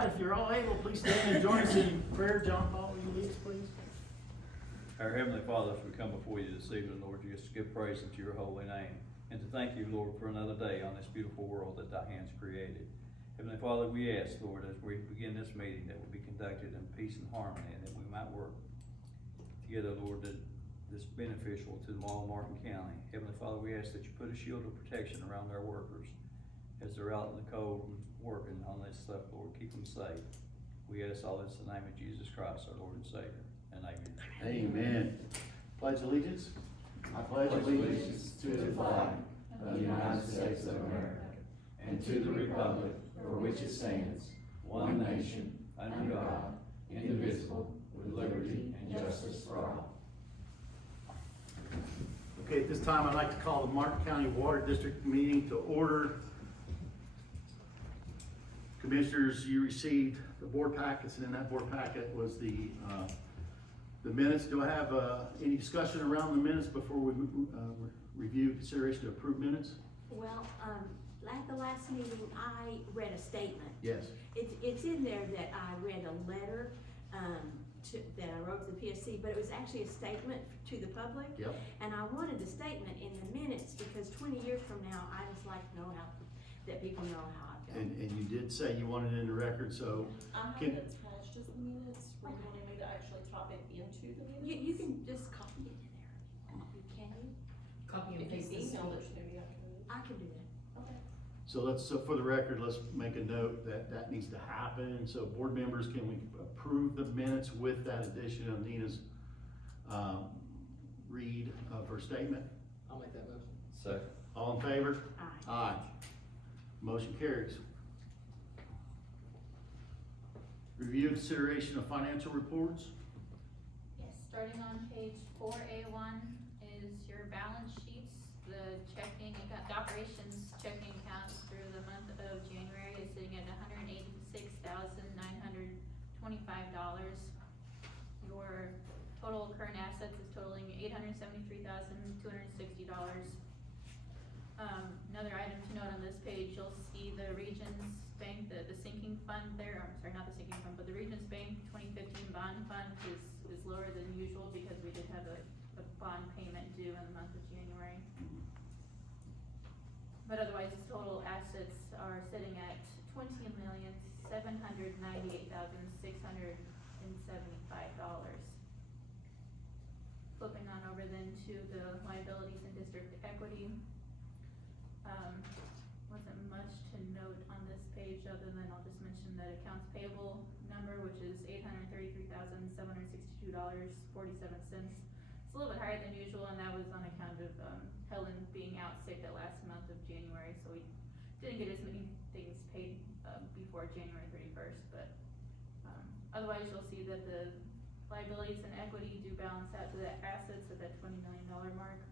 right, if you're all able, please stand and join us in prayer. John Paul, will you lead us, please? Our Heavenly Father, as we come before you this evening, Lord, just to give praise unto your holy name, and to thank you, Lord, for another day on this beautiful world that thy hands created. Heavenly Father, we ask, Lord, as we begin this meeting, that will be conducted in peace and harmony, and that we might work together, Lord, that is beneficial to all Martin County. Heavenly Father, we ask that you put a shield of protection around our workers as they're out in the cold and working on this stuff, Lord. Keep them safe. We ask all this in the name of Jesus Christ, our Lord and Savior, and amen. Amen. Pledge allegiance. I pledge allegiance to the flag of the United States of America and to the republic for which it stands, one nation, under God, indivisible, with liberty and justice for all. Okay, at this time, I'd like to call the Martin County Water District meeting to order. Commissioners, you received the board packets, and in that board packet was the minutes. Do I have any discussion around the minutes before we review consideration to approve minutes? Well, at the last meeting, I read a statement. Yes. It's in there that I read a letter, that I wrote to the PSC, but it was actually a statement to the public. Yep. And I wanted the statement in the minutes, because 20 years from now, I just like to know that people know how I feel. And you did say you wanted it in the record, so. I have it attached as the minutes, were you wanting me to actually top it into the minutes? You can just copy it in there. Can you? Copy and paste this email it to me, I can do that. Okay. So for the record, let's make a note that that needs to happen. So board members, can we approve the minutes with that addition of Nina's read of her statement? I'll make that motion. Second. All in favor? Aye. Aye. Motion carries. Review and consideration of financial reports. Yes, starting on page 4A1 is your balance sheets. The checking, the operations checking account through the month of January is sitting at $186,925. Your total current assets is totaling $873,260. Another item to note on this page, you'll see the Regions Bank, the sinking fund there, I'm sorry, not the sinking fund, but the Regions Bank 2015 bond fund is lower than usual because we did have a bond payment due in the month of January. But otherwise, total assets are sitting at $20,798,675. Flipping on over then to the liabilities and district equity. Wasn't much to note on this page other than I'll just mention the accounts payable number, which is $833,762.47. It's a little bit higher than usual, and that was on account of Helen being out sick the last month of January, so we didn't get as many things paid before January 31st, but otherwise you'll see that the liabilities and equity do balance out to the assets at that $20 million mark.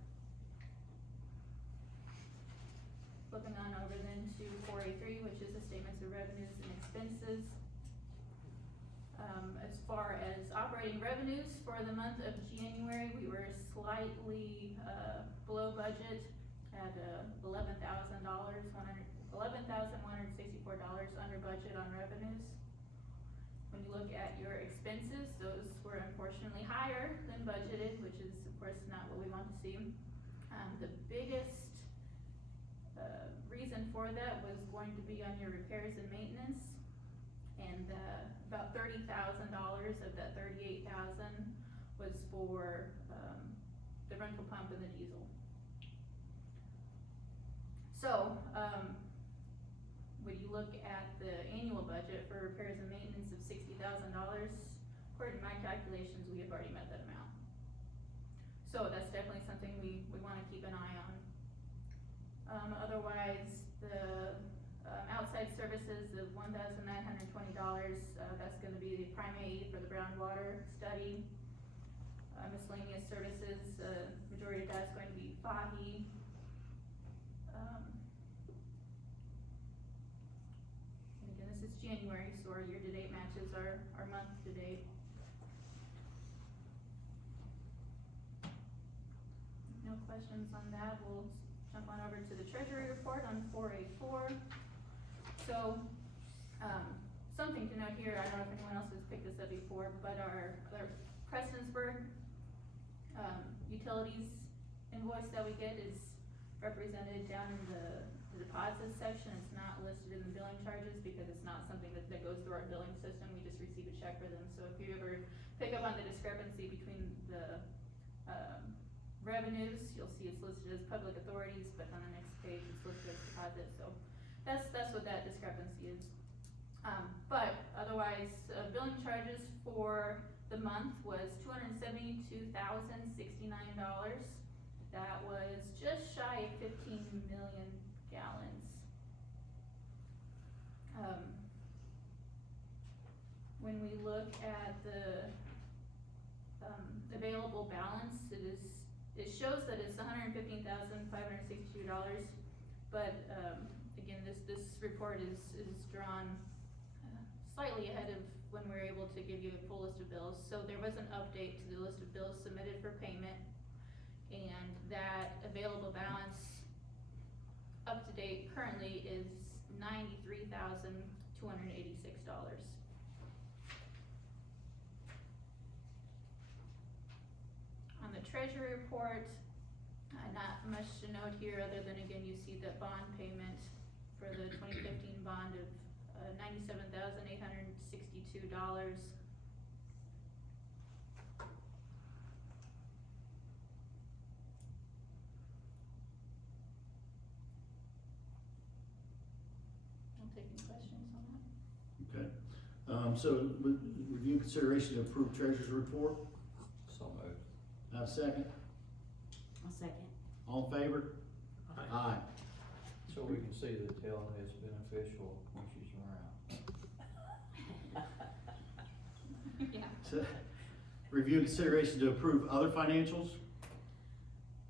Flipping on over then to 4A3, which is the statements of revenues and expenses. As far as operating revenues for the month of January, we were slightly below budget at $11,164 under budget on revenues. When you look at your expenses, those were unfortunately higher than budgeted, which is of course not what we want to see. The biggest reason for that was going to be on your repairs and maintenance, and about $30,000 of that $38,000 was for the rental pump and the diesel. So when you look at the annual budget for repairs and maintenance of $60,000, according to my calculations, we have already met that amount. So that's definitely something we want to keep an eye on. Otherwise, the outside services of $1,920, that's going to be the prime aid for the groundwater study. Miscellaneous services, majority of that's going to be FAHI. And again, this is January, so our year-to-date matches our month-to-date. No questions on that. We'll jump on over to the Treasury report on 4A4. So, something to note here, I don't know if anyone else has picked this up before, but our Prestonsburg, utilities invoice that we get is represented down in the deposits section. It's not listed in the billing charges because it's not something that goes through our billing system. We just receive a check for them. So if you ever pick up on the discrepancy between the, revenues, you'll see it's listed as public authorities, but on the next page it's listed as deposit. So that's what that discrepancy is. But otherwise, billing charges for the month was $272,069. That was just shy of 15 million gallons. When we look at the available balance, it shows that it's $115,562, but again, this report is drawn slightly ahead of when we were able to give you a full list of bills. So there was an update to the list of bills submitted for payment, and that available balance up to date currently is $93,286. On the treasury report, not much to note here, other than again, you see the bond payment for the 2015 bond of $97,862. I'll take any questions on that. Okay, so review consideration to approve treasurer's report. So moved. Have a second? I'll second. All in favor? Aye. So we can see that Helen is beneficial when she's around. Yeah. So, review consideration to approve other financials.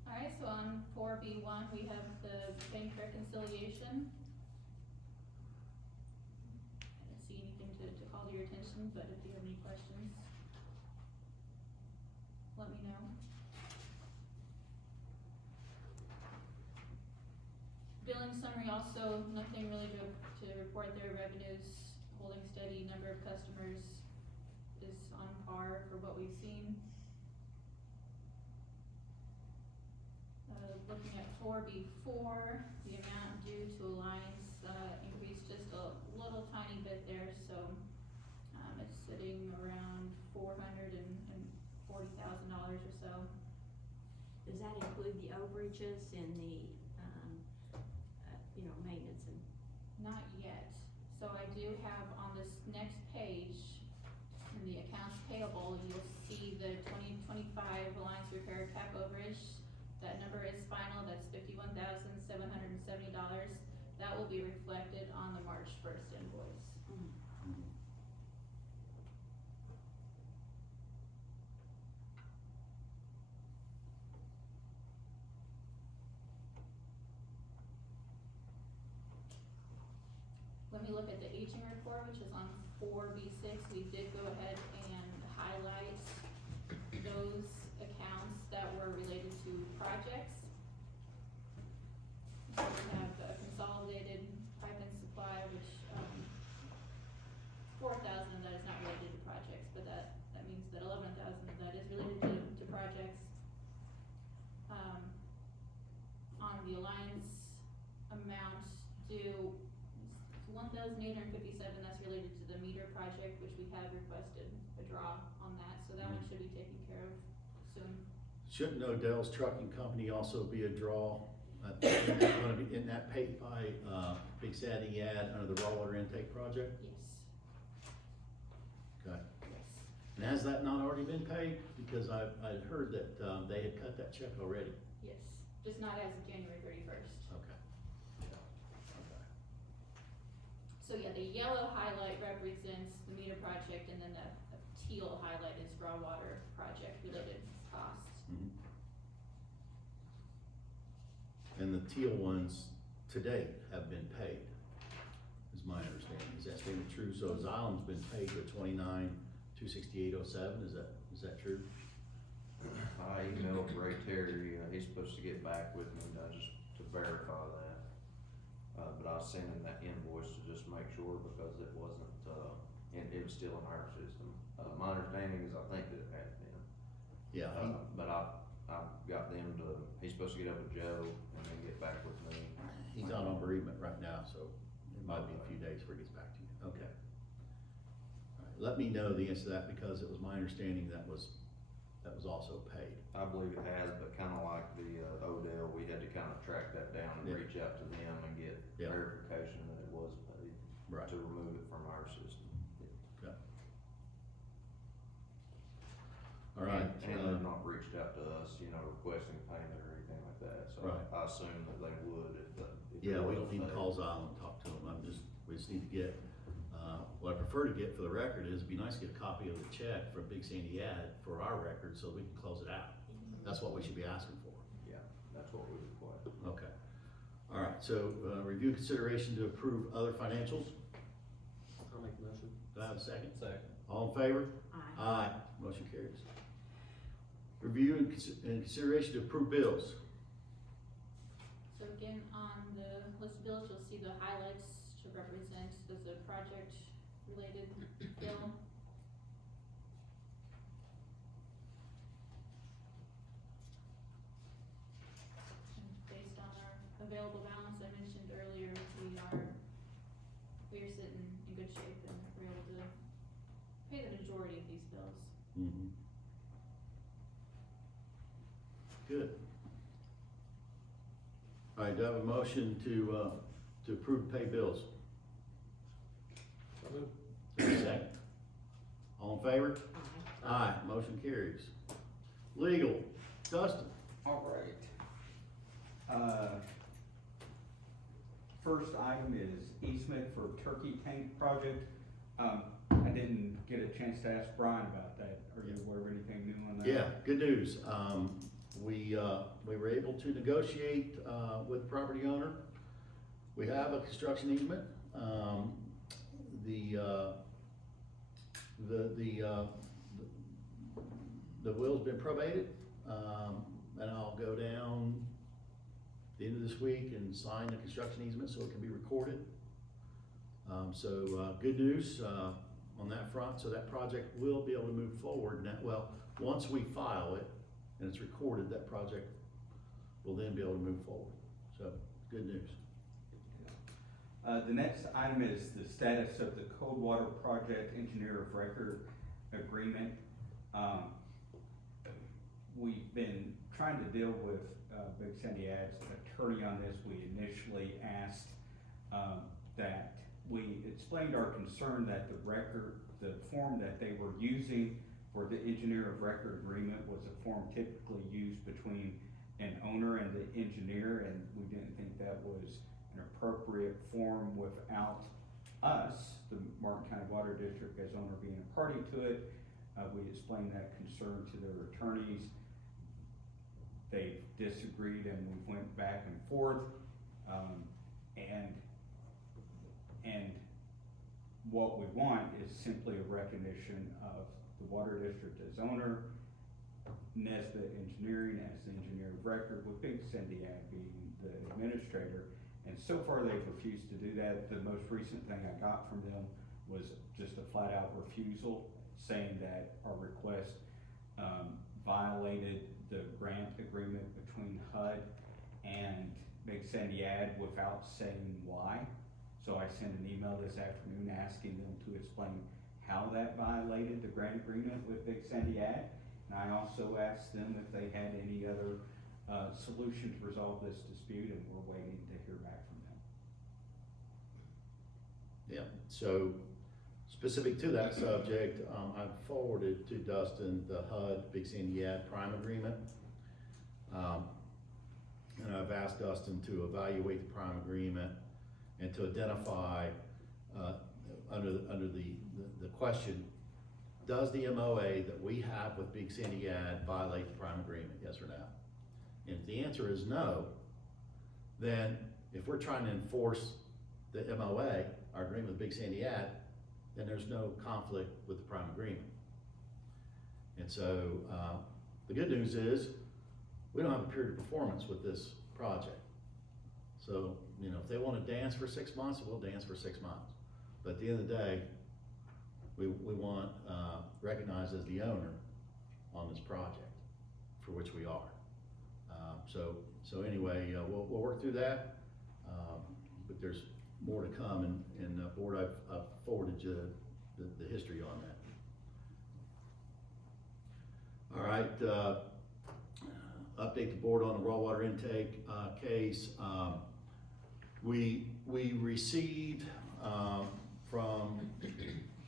Alright, so on 4B1, we have the bank reconciliation. I didn't see anything to call to your attention, but if you have any questions, let me know. Billing summary also, nothing really to report there. Revenues holding steady, number of customers is on par for what we've seen. Looking at 4B4, the amount due to Alliance, increased just a little tiny bit there, so, it's sitting around $440,000 or so. Does that include the overages and the, maintenance and? Not yet. So I do have on this next page, in the accounts payable, you'll see the 2025 Alliance Repair cap overage. That number is final, that's $51,770. That will be reflected on the March 1st invoice. When we look at the aging report, which is on 4B6, we did go ahead and highlight those accounts that were related to projects. So we have a consolidated pipe and supply, which, 4,000 of that is not related to projects, but that means that 11,000 of that is related to projects. On the Alliance amount due, $1,857, that's related to the meter project, which we have requested a draw on that, so that one should be taken care of soon. Shouldn't Odell's Trucking Company also be a draw? In that paid by, Big Sadie ad under the raw water intake project? Yes, Okay. yes. And has that not already been paid? Because I'd heard that, they had cut that check already. Yes, just not as of January 31st. Okay. Okay. So yeah, the yellow highlight represents the meter project, and then the teal highlight is raw water project related costs. Mhm. And the teal ones to date have been paid, is my understanding. Is that statement true? So Xylem's been paid the $29,268.07, is that true? I emailed Ray Terry, he's supposed to get back with me, just to verify that. But I sent him that invoice to just make sure, because it wasn't, it was still in our system. My understanding is I think that it has been. Yeah, But I've got them to, he's supposed to get up with Joe and then get back with me. he's out on bereavement right now, so it might be a few days before he gets back to you. Okay. All right, let me know the answer to that, because it was my understanding that was also paid. I believe it has, but kinda like the Odell, we had to kinda track that down and Yeah. reach out to them and get Yeah. verification that it was paid Right. to remove it from our system. Okay. All right. And they've not reached out to us, requesting payment or anything like that, so Right. I assume that they would if Yeah, it we was don't need to paid. call Xylem and talk to them, we just need to get, what I prefer to get for the record is, it'd be nice to get a copy of the check from Big Sandy Ad for our record, so we can close it out. That's what we should be asking for. Yeah, that's what we request. Okay. All right, so, review consideration to approve other financials. I'll make the motion. Do I have a second? Second. All in favor? Aye. Aye. Motion carries. Review and consideration to approve bills. So again, on the list of bills, you'll see the highlights to represent as a project-related bill. And based on our available balance, I mentioned earlier, we are sitting in good shape and we're able to pay the majority of these bills. Mm-hmm. Good. All right, do I have a motion to approve pay bills? So moved. Do I have a second? All in favor? Aye. Aye, motion carries. Legal, Dustin. All right. First item is easement for turkey tank project. I didn't get a chance to ask Brian about that. Are you aware of anything new on that? Yeah, good news. We were able to negotiate, with the property owner. We have a construction easement. The will's been probated, and I'll go down the end of this week and sign the construction easement so it can be recorded. Good news, on that front, so that project will be able to move forward. Once we file it and it's recorded, that project will then be able to move forward. So, good news. The next item is the status of the Coldwater Project Engineer of Record Agreement. We've been trying to deal with Big Sandy Ad's attorney on this. We initially asked that we explained our concern that the form that they were using for the Engineer of Record Agreement was a form typically used between an owner and the engineer, and we didn't think that was an appropriate form without us, the Martin County Water District, as owner being a party to it. We explained that concern to their attorneys. They disagreed and we went back and forth. And what we want is simply a recognition of the water district as owner, Nesbitt Engineering as the engineer of record, with Big Sandy Ag being the administrator. And so far they've refused to do that. The most recent thing I got from them was just a flat out refusal, saying that our request violated the grant agreement between HUD and Big Sandy Ag without saying why. So I sent an email this afternoon asking them to explain how that violated the grant agreement with Big Sandy Ag. And I also asked them if they had any other solution to resolve this dispute, and we're waiting to hear back from them. Yeah, so specific to that subject, I've forwarded to Dustin the HUD Big Sandy Ad Prime Agreement. And I've asked Dustin to evaluate the Prime Agreement and to identify, under the question, does the MOA that we have with Big Sandy Ad violate the Prime Agreement, yes or no? And if the answer is no, then if we're trying to enforce the MOA, our agreement with Big Sandy Ad, then there's no conflict with the Prime Agreement. And so, the good news is, we don't have a period of performance with this project. So, if they wanna dance for 6 months, we'll dance for 6 months. But at the end of the day, we want, recognized as the owner on this project, for which we are. So anyway, we'll work through that, but there's more to come, and board, I've forwarded you the history on that. All right, update the board on the raw water intake, case. We received, from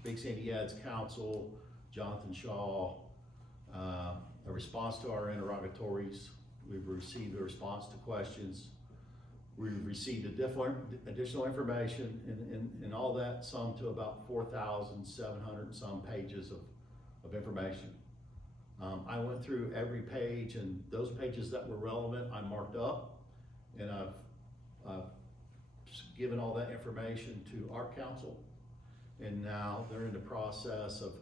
Big Sandy Ad's counsel, Jonathan Shaw, a response to our interrogatories. We've received a response to questions. We've received additional information, and all that summed to about 4,700 and some pages of information. I went through every page, and those pages that were relevant, I marked up, and I've given all that information to our council. And now they're in the process of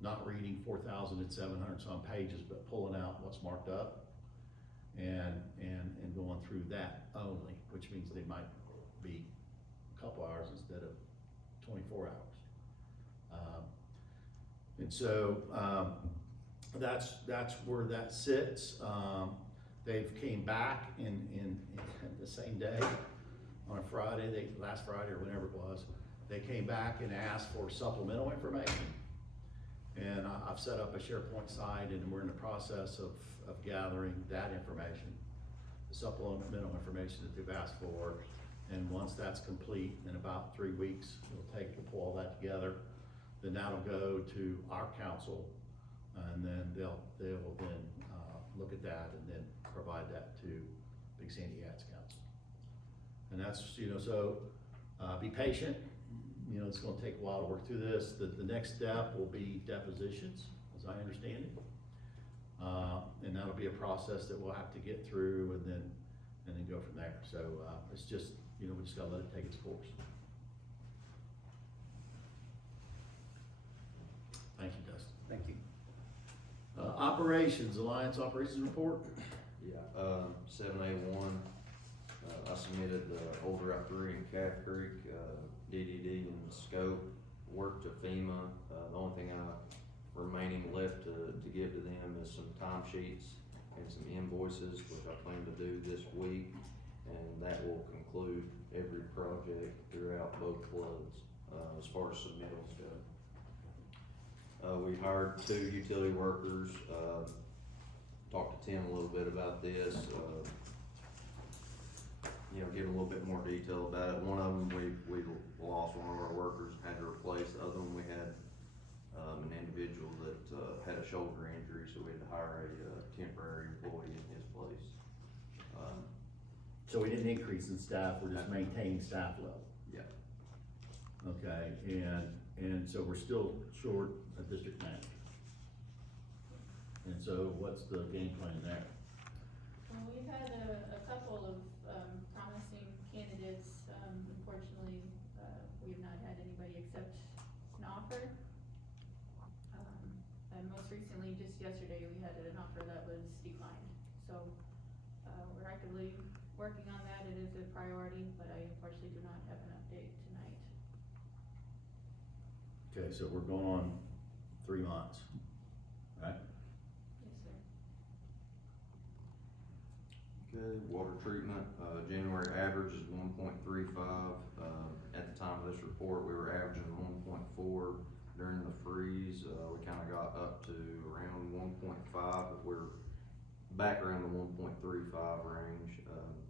not reading 4,700 some pages, but pulling out what's marked up and going through that only, which means they might be a couple hours instead of 24 hours. And so, that's where that sits. They've came back in the same day, on a Friday, last Friday or whenever it was, they came back and asked for supplemental information. And I've set up a SharePoint site, and we're in the process of gathering that information, the supplemental information that they've asked for. And once that's complete, in about 3 weeks, it'll take to pull all that together. Then that'll go to our council, and then they will then look at that and then provide that to Big Sandy Ad's council. And that's, so be patient. It's gonna take a while to work through this. The next step will be depositions, as I understand it. And that'll be a process that we'll have to get through and then go from there. So, it's just, we just gotta let it take its course. Thank you, Dustin. Thank you. Operations, Alliance Operations Report. Yeah, 7A1, I submitted the Old Route 3 and Calf Creek, DDD and scope work to FEMA. The only thing remaining left to give to them is some timesheets and some invoices, which I plan to do this week, and that will conclude every project throughout both floods, as far as submittals go. We hired 2 utility workers, talked to Tim a little bit about this, give a little bit more detail about it. One of them, we lost one of our workers, had to replace. The other one, we had an individual that had a shoulder injury, so we had to hire a temporary employee in his place. So we didn't increase in staff, we're just maintaining staff level. Yeah. Okay, and so we're still short a district manager. And so what's the game plan there? Well, we've had a couple of promising candidates. Unfortunately, we've not had anybody accept an offer. And most recently, just yesterday, we had an offer that was declined. So we're actively working on that. It is a priority, but I unfortunately do not have an update tonight. Okay, so we're going on 3 months, right? Yes, sir. Okay, water treatment, January average is 1.35. At the time of this report, we were averaging 1.4. During the freeze, we kinda got up to around 1.5, but we're back around the 1.35 range.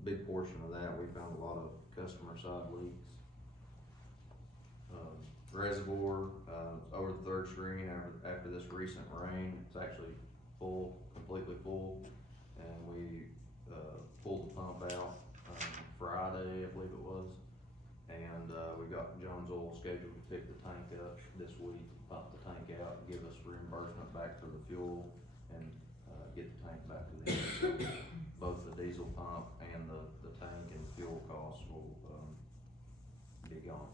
Big portion of that, we found a lot of customer side leaks. Reservoir, over the third screen, after this recent rain, it's actually full, completely full. And we, pulled the pump out, Friday, I believe it was. And, we got Jones Oil scheduled to pick the tank up this week, pump the tank out, and give us reimbursement back for the fuel, and, get the tank back to them. So both the diesel pump and the tank and fuel costs will, be gone.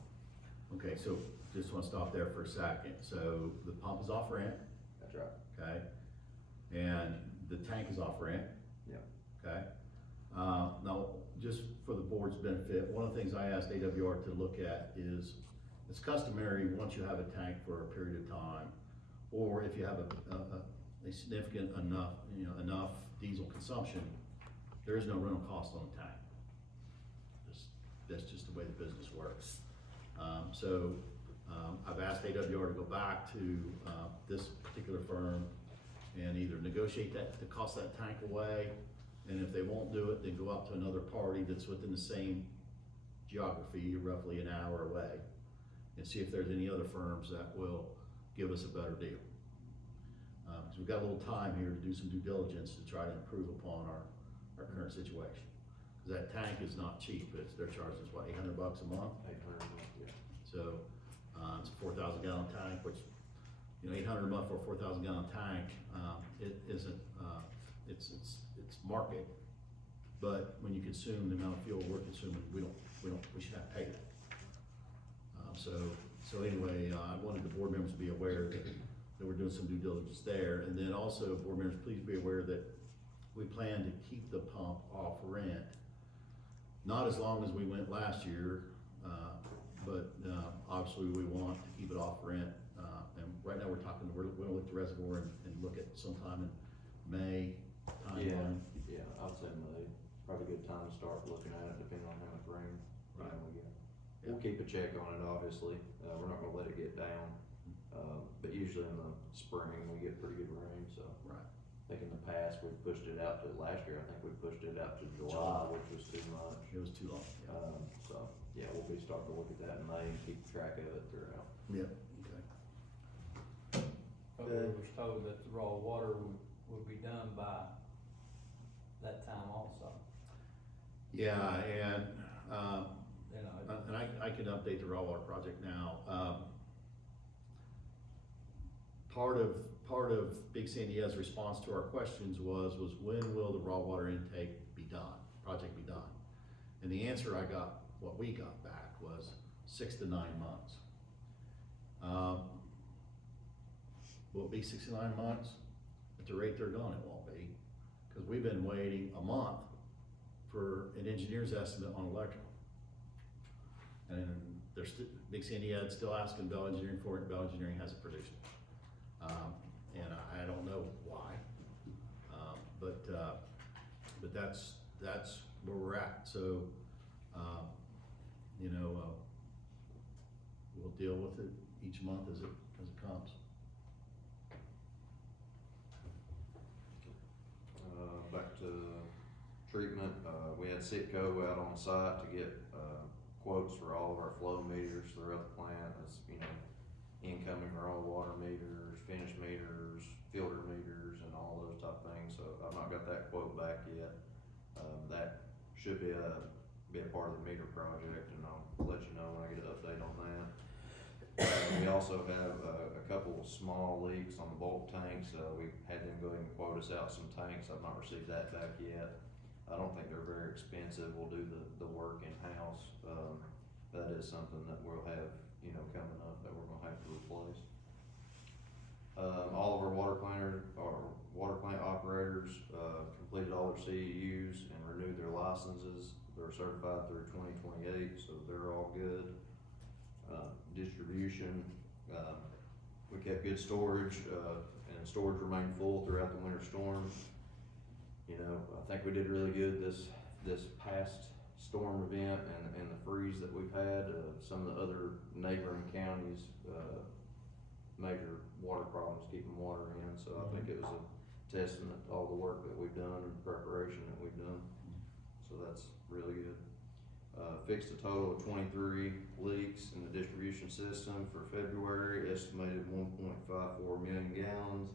Okay, so just wanna stop there for a second. So the pump is off rent, That's right. okay? And the tank is off rent. Yeah. Okay? Now, just for the board's benefit, one of the things I asked AWR to look at is it's customary, once you have a tank for a period of time, or if you have a significant enough diesel consumption, there is no rental cost on the tank. That's just the way the business works. I've asked AWR to go back to, this particular firm and either negotiate the cost of that tank away, and if they won't do it, then go out to another party that's within the same geography, roughly an hour away, and see if there's any other firms that will give us a better deal. Because we've got a little time here to do some due diligence to try to improve upon our current situation. Because that tank is not cheap. They're charging us, what, $800 a month? 800 a month, yeah. So, it's a 4,000 gallon tank, which, $800 a month for a 4,000 gallon tank, it isn't, it's market. But when you consume the amount of fuel we're consuming, we should have to pay that. So anyway, I wanted the board members to be aware that we're doing some due diligence there. And then also, board members, please be aware that we plan to keep the pump off rent. Not as long as we went last year, but obviously we want to keep it off rent. And right now we're gonna look at the reservoir and look at sometime in May timeline. Yeah, I'd say May, probably a good time to start looking at it, depending on how much rain, Right. we get. We'll keep a check on it, obviously, we're not gonna let it get down, but usually in the spring, we get pretty good rain, so. Right. I think in the past, we pushed it out to, last year, I think we pushed it out to July, which was too much. It was too long. So, yeah, we'll be starting to look at that in May and keep track of it throughout. Yeah, okay. But we was told that the raw water would be done by that time also. Yeah, and, You know, and I can update the raw water project now. Part of Big San Diego's response to our questions was when will the raw water intake be done, project be done? And the answer what we got back was 6 to 9 months. Will it be 6 to 9 months? At the rate they're going, it won't be, because we've been waiting a month for an engineer's estimate on electrical. And Big San Diego's still asking Bell Engineering for it, Bell Engineering hasn't produced it. And I don't know why, but that's where we're at. So, we'll deal with it each month as it comes. Back to treatment, we had Sitco out on site to get, quotes for all of our flow meters throughout the plant, as, incoming raw water meters, finished meters, filter meters, and all those type of things, so I've not got that quote back yet. That should be a part of the meter project, and I'll let you know when I get an update on that. We also have a couple of small leaks on the bulk tanks, we had them go ahead and quote us out some tanks, I've not received that back yet. I don't think they're very expensive, we'll do the work in-house, that is something that we'll have, coming up that we're gonna have to replace. All of our water plant operators, completed all their CEUs and renewed their licenses. They're certified through 2028, so they're all good. Distribution, we kept good storage, and storage remained full throughout the winter storm. I think we did really good this past storm event and the freeze that we've had. Some of the other neighboring counties, major water problems keeping water in, so I think it was a testament to all the work that we've done and preparation that we've done. So that's really good. Fixed a total of 23 leaks in the distribution system for February, estimated 1.54 million gallons.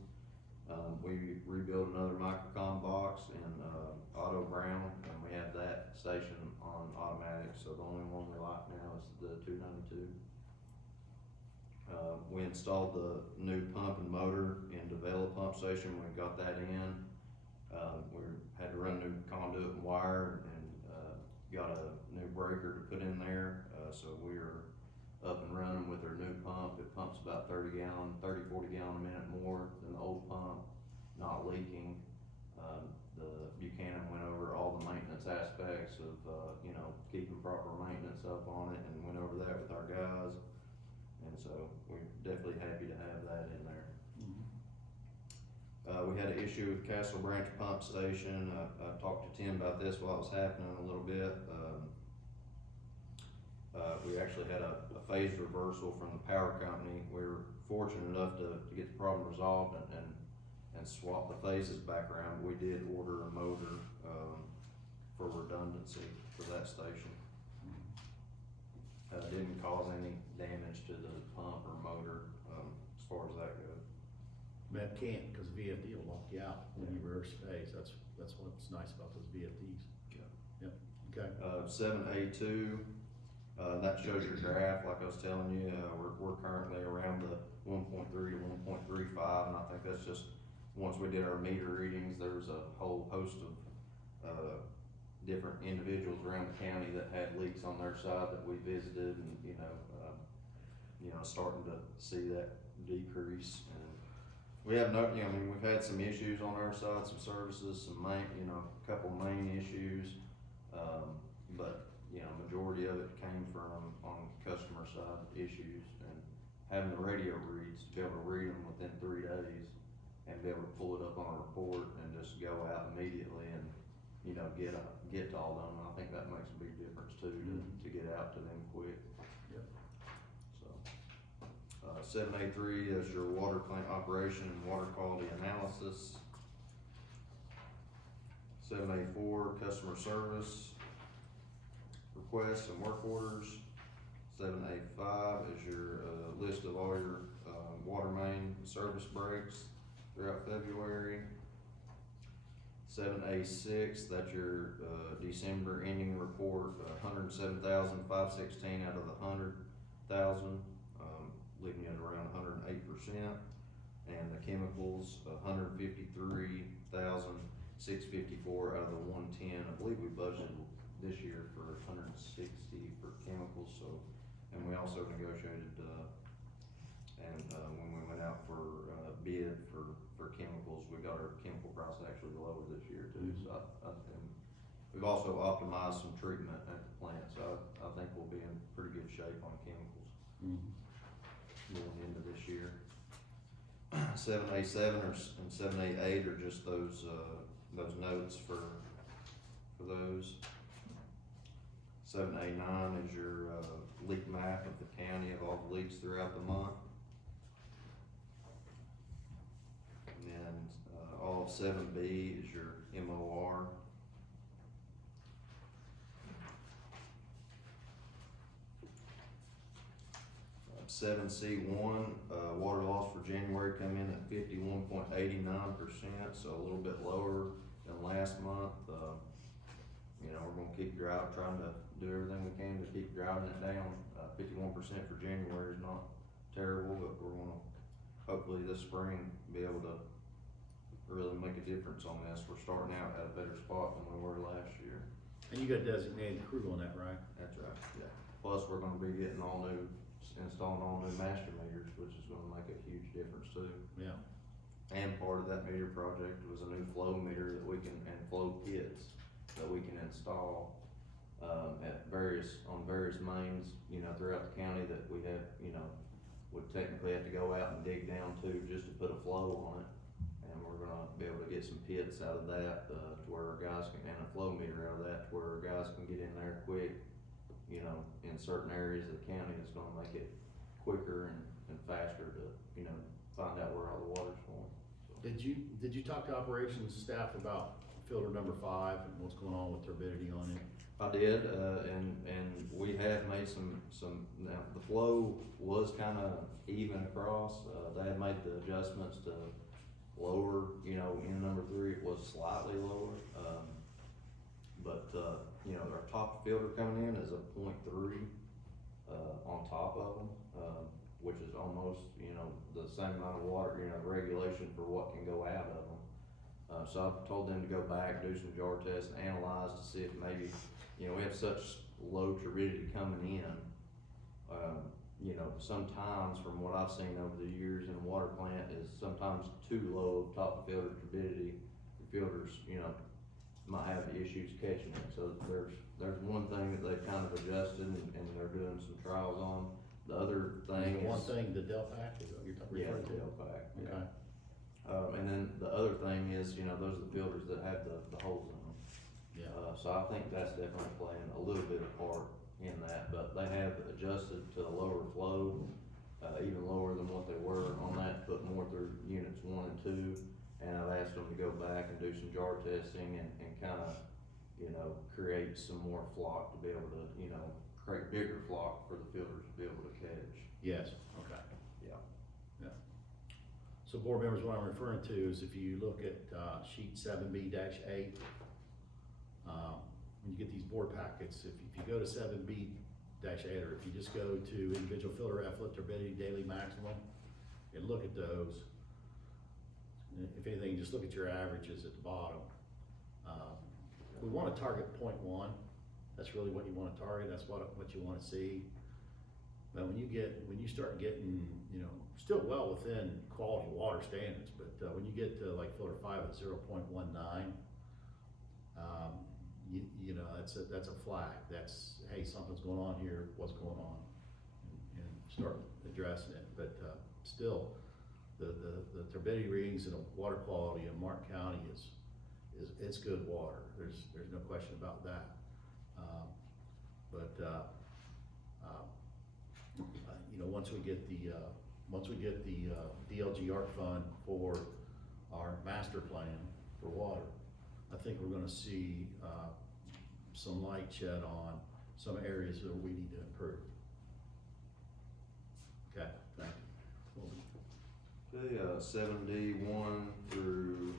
We rebuilt another microcom box in Otto Brown, and we have that station on automatic, so the only one we like now is the 292. We installed the new pump and motor in DeVella pump station. We got that in. We had to run new conduit and wire, and got a new breaker to put in there. So we're up and running with our new pump. It pumps about 30, 40 gallon a minute more than the old pump, not leaking. The Buchanan went over all the maintenance aspects of, keeping proper maintenance up on it, and went over that with our guys. And so we're definitely happy to have that in there. We had an issue with Castle Branch Pump Station. I talked to Tim about this while it was happening a little bit. We actually had a phase reversal from the power company. We were fortunate enough to get the problem resolved and swap the phases back around. We did order a motor, for redundancy for that station. Didn't cause any damage to the pump or motor, as far as that goes. That can't, because VFD will lock you out when you reverse phase. That's what's nice about those VFDs. Yep, okay. 7A2, that shows your graph, like I was telling you, we're currently around the 1.3 to 1.35, and I think that's just, once we did our meter readings, there was a whole host of, different individuals around the county that had leaks on their side that we visited, and, starting to see that decrease. And we have no, we've had some issues on our side, some services, some main, a couple main issues, but, majority of it came from on customer side issues, and having the radio reads, to be able to read them within 3 days and be able to pull it up on a report and just go out immediately and, get to all them. I think that makes a big difference too, to get out to them quick. Yep. So, 7A3 is your water plant operation and water quality analysis. 7A4, customer service requests and work orders. 7A5 is your, list of all your, water main service breaks throughout February. 7A6, that's your, December ending report, 107,516 out of the 100,000, leaving you at around 108%. And the chemicals, 153,654 out of the 110. I believe we budgeted this year for 160 for chemicals, so, and we also negotiated, when we went out for, bid for chemicals, we got our chemical price actually lower this year too, so and we've also optimized some treatment at the plant, so I think we'll be in pretty good shape on chemicals going into this year. 7A7 and 7A8 are just those notes for those. 7A9 is your, leak map of the county of all the leaks throughout the month. And, all of 7B is your MOR. 7C1, water loss for January come in at 51.89%, so a little bit lower than last month. We're gonna keep trying to do everything we can to keep driving it down. 51% for January is not terrible, but we're gonna hopefully this spring be able to really make a difference on this. We're starting out at a better spot than we were last year. And you got designated crew on that, right? That's right, yeah. Plus, we're gonna be getting installing all new master meters, which is gonna make a huge difference too. Yeah. And part of that meter project was a new flow meter that we can, and flow kits that we can install, on various mains, throughout the county that we have, would technically have to go out and dig down to just to put a flow on it. And we're gonna be able to get some pits out of that, to where our guys can, and a flow meter out of that, to where our guys can get in there quick, in certain areas of the county. It's gonna make it quicker and faster to, find out where all the water's going. So. Did you talk to operations staff about filter number 5 and what's going on with turbidity on it? I did, and we have made some, now the flow was kinda even across. They had made the adjustments to lower, in number 3, it was slightly lower. Our top filter coming in is a 0.3, on top of them, which is almost, the same amount of water, regulation for what can go out of them. So I've told them to go back, do some jar tests, and analyze to see if maybe, we have such low turbidity coming in. Sometimes from what I've seen over the years in a water plant is sometimes too low of top filter turbidity. The filters, might have issues catching it. So there's one thing that they've kind of adjusted and they're doing some trials on. The other thing The one is. thing, the Delpac, is what you're Yeah, referring to? the Delpac, yeah. Okay, And then the other thing is, you know, those are the filters that have the holes in them. yeah. So I think that's definitely playing a little bit of part in that, but they have adjusted to a lower flow, even lower than what they were on that, put more through units 1 and 2. And I've asked them to go back and do some jar testing and kinda, you know, create some more flock to be able to, you know, create bigger flock for the filters to be able to catch. Yes, okay. Yeah. Yeah. So board members, what I'm referring to is if you look at, sheet 7B-8, when you get these board packets, if you go to 7B-8, or if you just go to individual filter effluent turbidity daily maximum, and look at those, if anything, just look at your averages at the bottom. We wanna target 0.1, that's really what you wanna target, that's what you wanna see. But when you start getting, you know, still well within quality water standards, but, when you get to like filter 5 at 0.19, you know, that's a flag, that's, hey, something's going on here, what's going on? And start addressing it, but, still, the turbidity readings and the water quality in Martin County it's good water, there's no question about that. You know, once we get the DLG ARC fund for our master plan for water, I think we're gonna see, some light shed on some areas that we need to improve. Okay, thank you. Okay, 7D1 through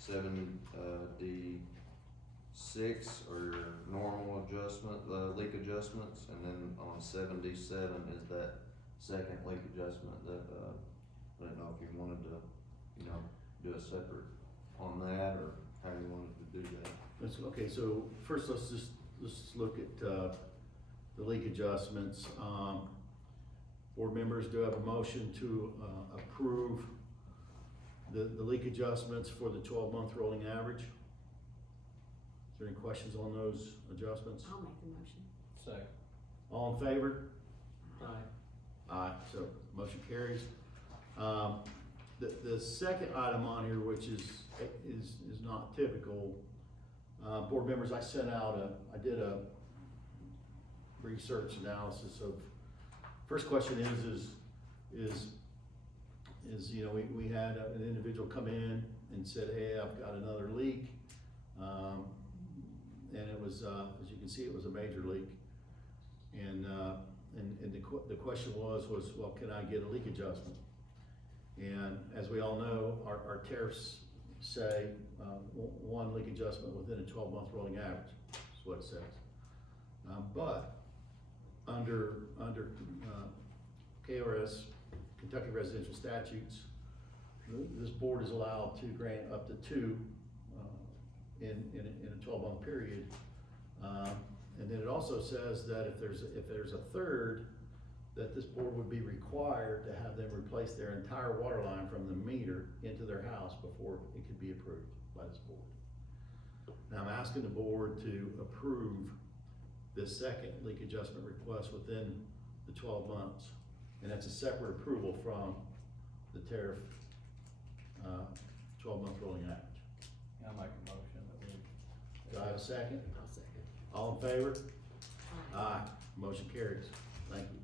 7D6 are normal adjustment, leak adjustments, and then on 7D7 is that second leak adjustment that, I don't know if you wanted to, you know, do a separate on that, or how you wanted to do that. Okay, so first let's look at, the leak adjustments. Board members, do have a motion to, approve the leak adjustments for the 12-month rolling average? Is there any questions on those adjustments? I'll make the motion. Second. All in favor? Aye. Aye, so motion carries. The second item on here, which is not typical, board members, I did a research analysis of, first question is, you know, we had an individual come in and said, hey, I've got another leak. And it was, as you can see, it was a major leak. And the question was, well, can I get a leak adjustment? And as we all know, our tariffs say, one leak adjustment within a 12-month rolling average, is what it says. But under KRS, Kentucky Residential Statutes, this board is allowed to grant up to 2 in a 12-month period. And then it also says that if there's a third, that this board would be required to have them replace their entire water line from the meter into their house before it could be approved by this board. Now I'm asking the board to approve this second leak adjustment request within the 12 months. And that's a separate approval from the tariff 12-month rolling average. I'll make a motion that we. Do I have a second? I'll second. All in favor? Aye. Aye. Motion carries. Thank you.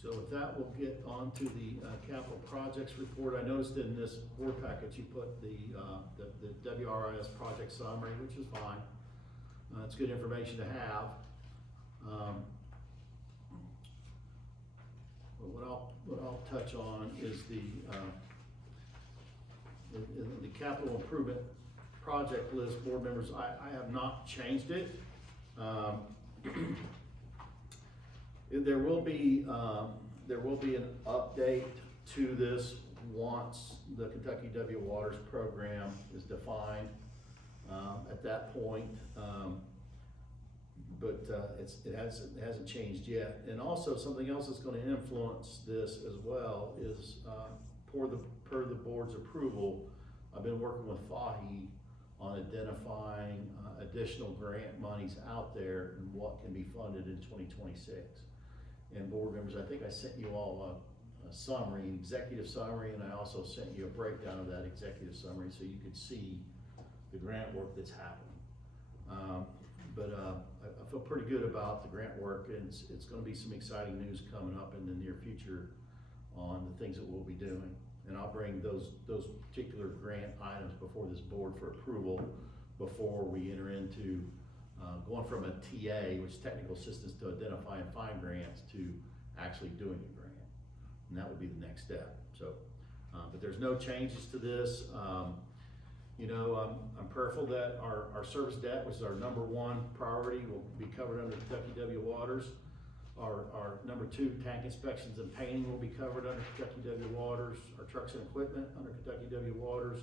So with that, we'll get on to the capital projects report. I noticed in this board package, you put the WRIS project summary, which is fine. It's good information to have. But what I'll touch on is the capital improvement project list. Board members, I have not changed it. There will be an update to this once the Kentucky W Waters program is defined at that point. But it hasn't changed yet. And also something else that's going to influence this as well is per the board's approval, I've been working with Fahi on identifying, additional grant monies out there and what can be funded in 2026. And board members, I think I sent you all a summary, executive summary, and I also sent you a breakdown of that executive summary so you could see the grant work that's happening. I feel pretty good about the grant work, and it's gonna be some exciting news coming up in the near future on the things that we'll be doing. And I'll bring those particular grant items before this board for approval before we enter into, going from a TA, which is technical assistance to identify and find grants, to actually doing a grant. And that would be the next step, so, but there's no changes to this. I'm prayerful that our service debt, which is our number one priority, will be covered under Kentucky W Waters. Our number two, tank inspections and painting will be covered under Kentucky W Waters. Our trucks and equipment under Kentucky W Waters.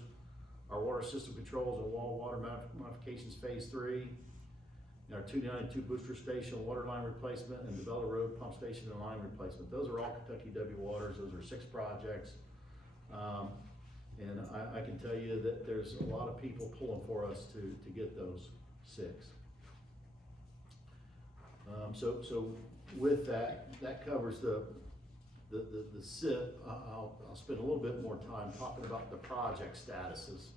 Our water system controls and wall water modifications phase 3. And our 292 booster station water line replacement and the Bella Road pump station and line replacement. Those are all Kentucky W Waters. Those are 6 projects. And I can tell you that there's a lot of people pulling for us to get those 6. So with that covers the SIP. I'll spend a little bit more time talking about the project statuses.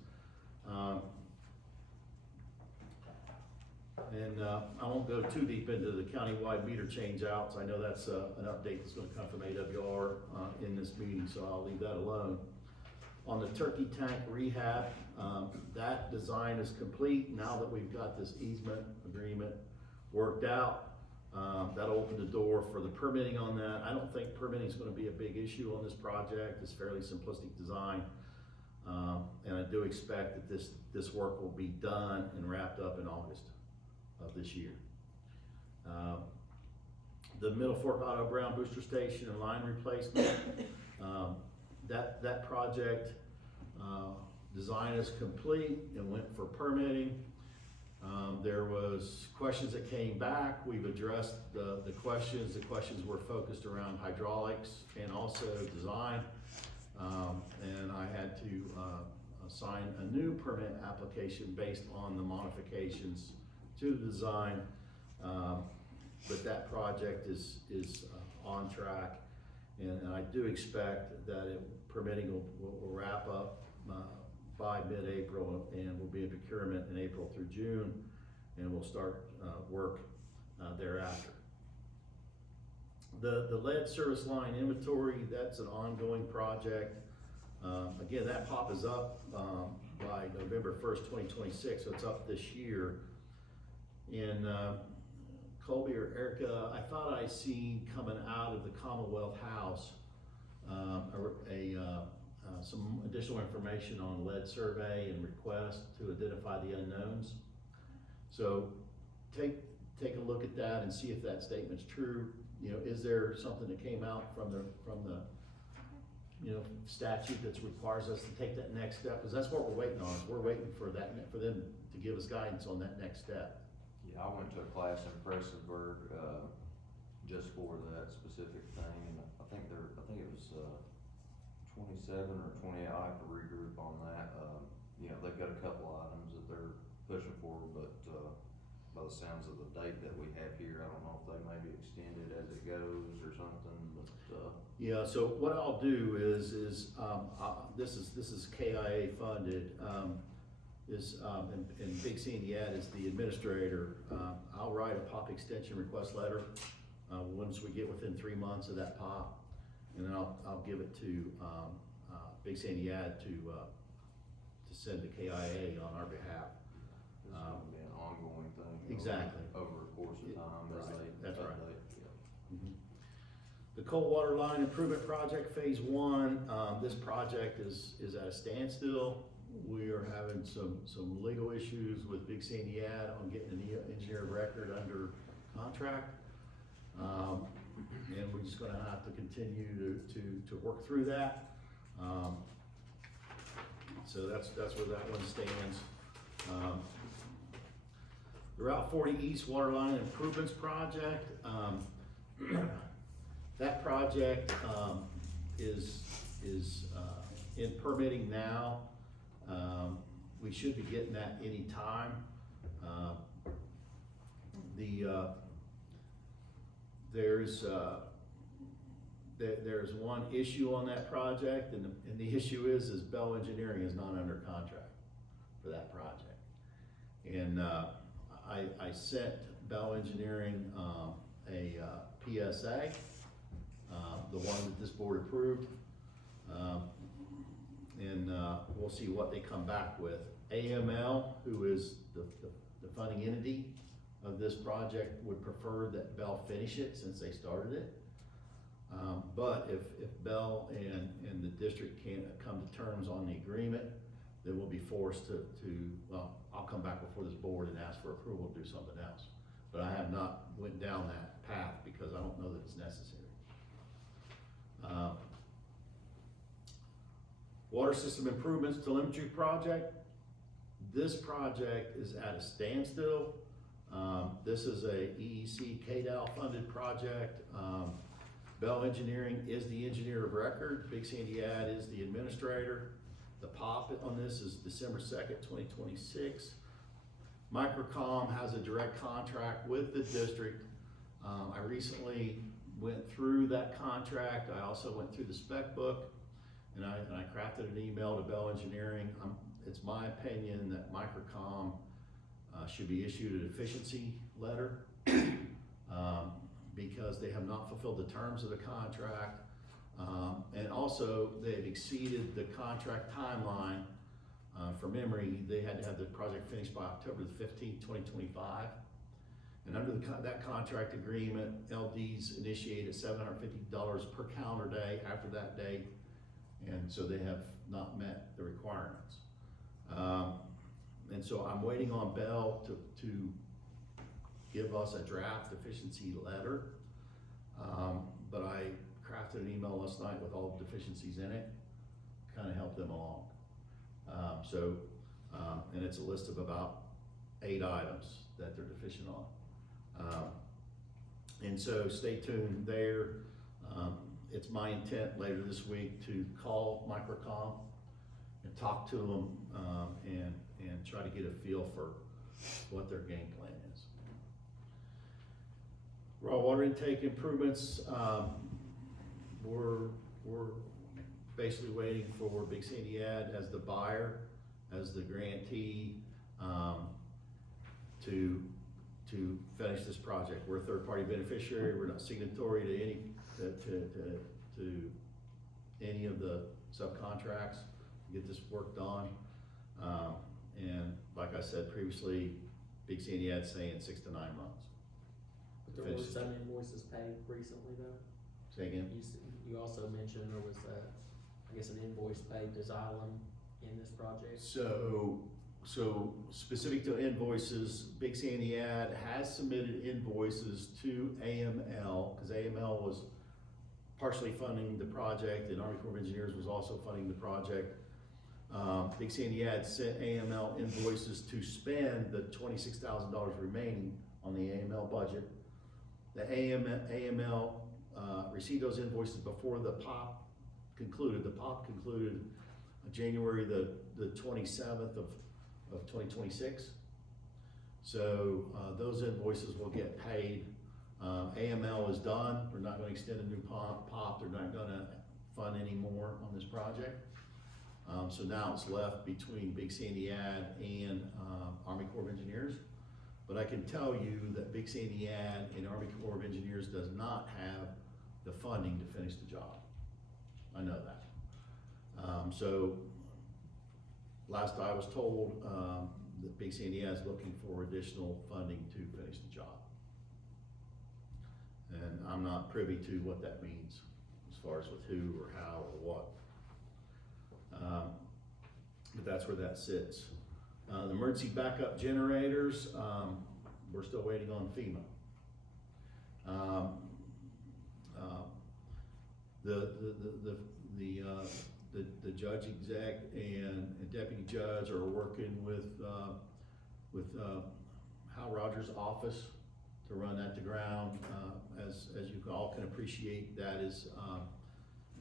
I won't go too deep into the countywide meter change outs. I know that's an update that's gonna come from AWR in this meeting, so I'll leave that alone. On the turkey tank rehab, that design is complete. Now that we've got this easement agreement worked out, that'll open the door for the permitting on that. I don't think permitting is gonna be a big issue on this project. It's fairly simplistic design. And I do expect that this work will be done and wrapped up in August of this year. The Middle Fork Auto Brown booster station and line replacement, that project design is complete and went for permitting. There was questions that came back. We've addressed the questions. The questions were focused around hydraulics and also design. And I had to sign a new permit application based on the modifications to the design. But that project is on track, and I do expect that permitting will wrap up by mid-April, and will be a procurement in April through June, and we'll start work thereafter. The lead service line inventory, that's an ongoing project. Again, that pop is up by November 1st, 2026, so it's up this year. And Colby or Erica, I thought I seen coming out of the Commonwealth House some additional information on lead survey and request to identify the unknowns. So take a look at that and see if that statement's true. Is there something that came out from the statute that requires us to take that next step? Because that's what we're waiting on. We're waiting for them to give us guidance on that next step. Yeah, I went to a class in Prestonburg, just for that specific thing, and I think it was, 27 or 28, I have to regroup on that. They've got a couple items that they're pushing for, but, by the sounds of the date that we have here, I don't know if they may be extended as it goes or something, but, Yeah, so what I'll do is this is KIA funded, and Big C in the ad is the administrator. I'll write a POP extension request letter, once we get within 3 months of that POP, and then I'll give it to, Big C in the ad to send to KIA on our behalf. it's gonna be an ongoing thing. Exactly. Over a course of time as Right, they that's right. update, yeah. Mhm. The cold water line improvement project, phase 1, this project is at a standstill. We are having some legal issues with Big Sandy Ad on getting an engineer of record under contract. And we're just gonna have to continue to work through that. So that's where that one stands. The Route 40 East Water Line Improvements Project, that project is in permitting now. we should be getting that any time. There's one issue on that project, and the issue is Bell Engineering is not under contract for that project. And, I sent Bell Engineering, a PSA, the one that this board approved. And we'll see what they come back with. AML, who is the funding entity of this project, would prefer that Bell finish it since they started it. But if Bell and the district can't come to terms on the agreement, then we'll be forced to, well, I'll come back before this board and ask for approval to do something else. But I have not went down that path because I don't know that it's necessary. Water system improvements telemetry project. This project is at a standstill. This is a EEC KDAL funded project. Bell Engineering is the engineer of record. Big Sandy Ad is the administrator. The POP on this is December 2nd, 2026. Microcom has a direct contract with the district. I recently went through that contract. I also went through the spec book, and I crafted an email to Bell Engineering. It's my opinion that Microcom should be issued a deficiency letter because they have not fulfilled the terms of the contract. And also, they have exceeded the contract timeline. From memory, they had to have the project finished by October the 15th, 2025. And under that contract agreement, LDs initiated $750 per calendar day after that date. And so they have not met the requirements. And so I'm waiting on Bell to give us a draft deficiency letter. But I crafted an email last night with all the deficiencies in it, kind of help them along. And it's a list of about 8 items that they're deficient on. And so stay tuned there. It's my intent later this week to call Microcom and talk to them, and try to get a feel for what their game plan is. Raw water intake improvements, we're basically waiting for Big Sandy Ad as the buyer, as the grantee, to finish this project. We're a third-party beneficiary. We're not signatory to any of the subcontracts to get this work done. And like I said previously, Big Sandy Ad saying 6 to 9 months. But there were some invoices paid recently though? Say again? You also mentioned there was I guess an invoice paid to Xylem in this project? So specific to invoices, Big Sandy Ad has submitted invoices to AML, because AML was partially funding the project and Army Corps of Engineers was also funding the project. Big Sandy Ad sent AML invoices to spend the $26,000 remaining on the AML budget. The AML received those invoices before the POP concluded. The POP concluded January the 27th of 2026. So those invoices will get paid. AML is done. We're not going to extend a new POP. They're not going to fund any more on this project. So now it's left between Big Sandy Ad and Army Corps of Engineers. But I can tell you that Big Sandy Ad and Army Corps of Engineers does not have the funding to finish the job. I know that. So last I was told, that Big Sandy Ad is looking for additional funding to finish the job. And I'm not privy to what that means as far as with who or how or what. But that's where that sits. The emergency backup generators, we're still waiting on FEMA. The judge exec and deputy judge are working with Hal Rogers' office to run that to ground. As you all can appreciate, that is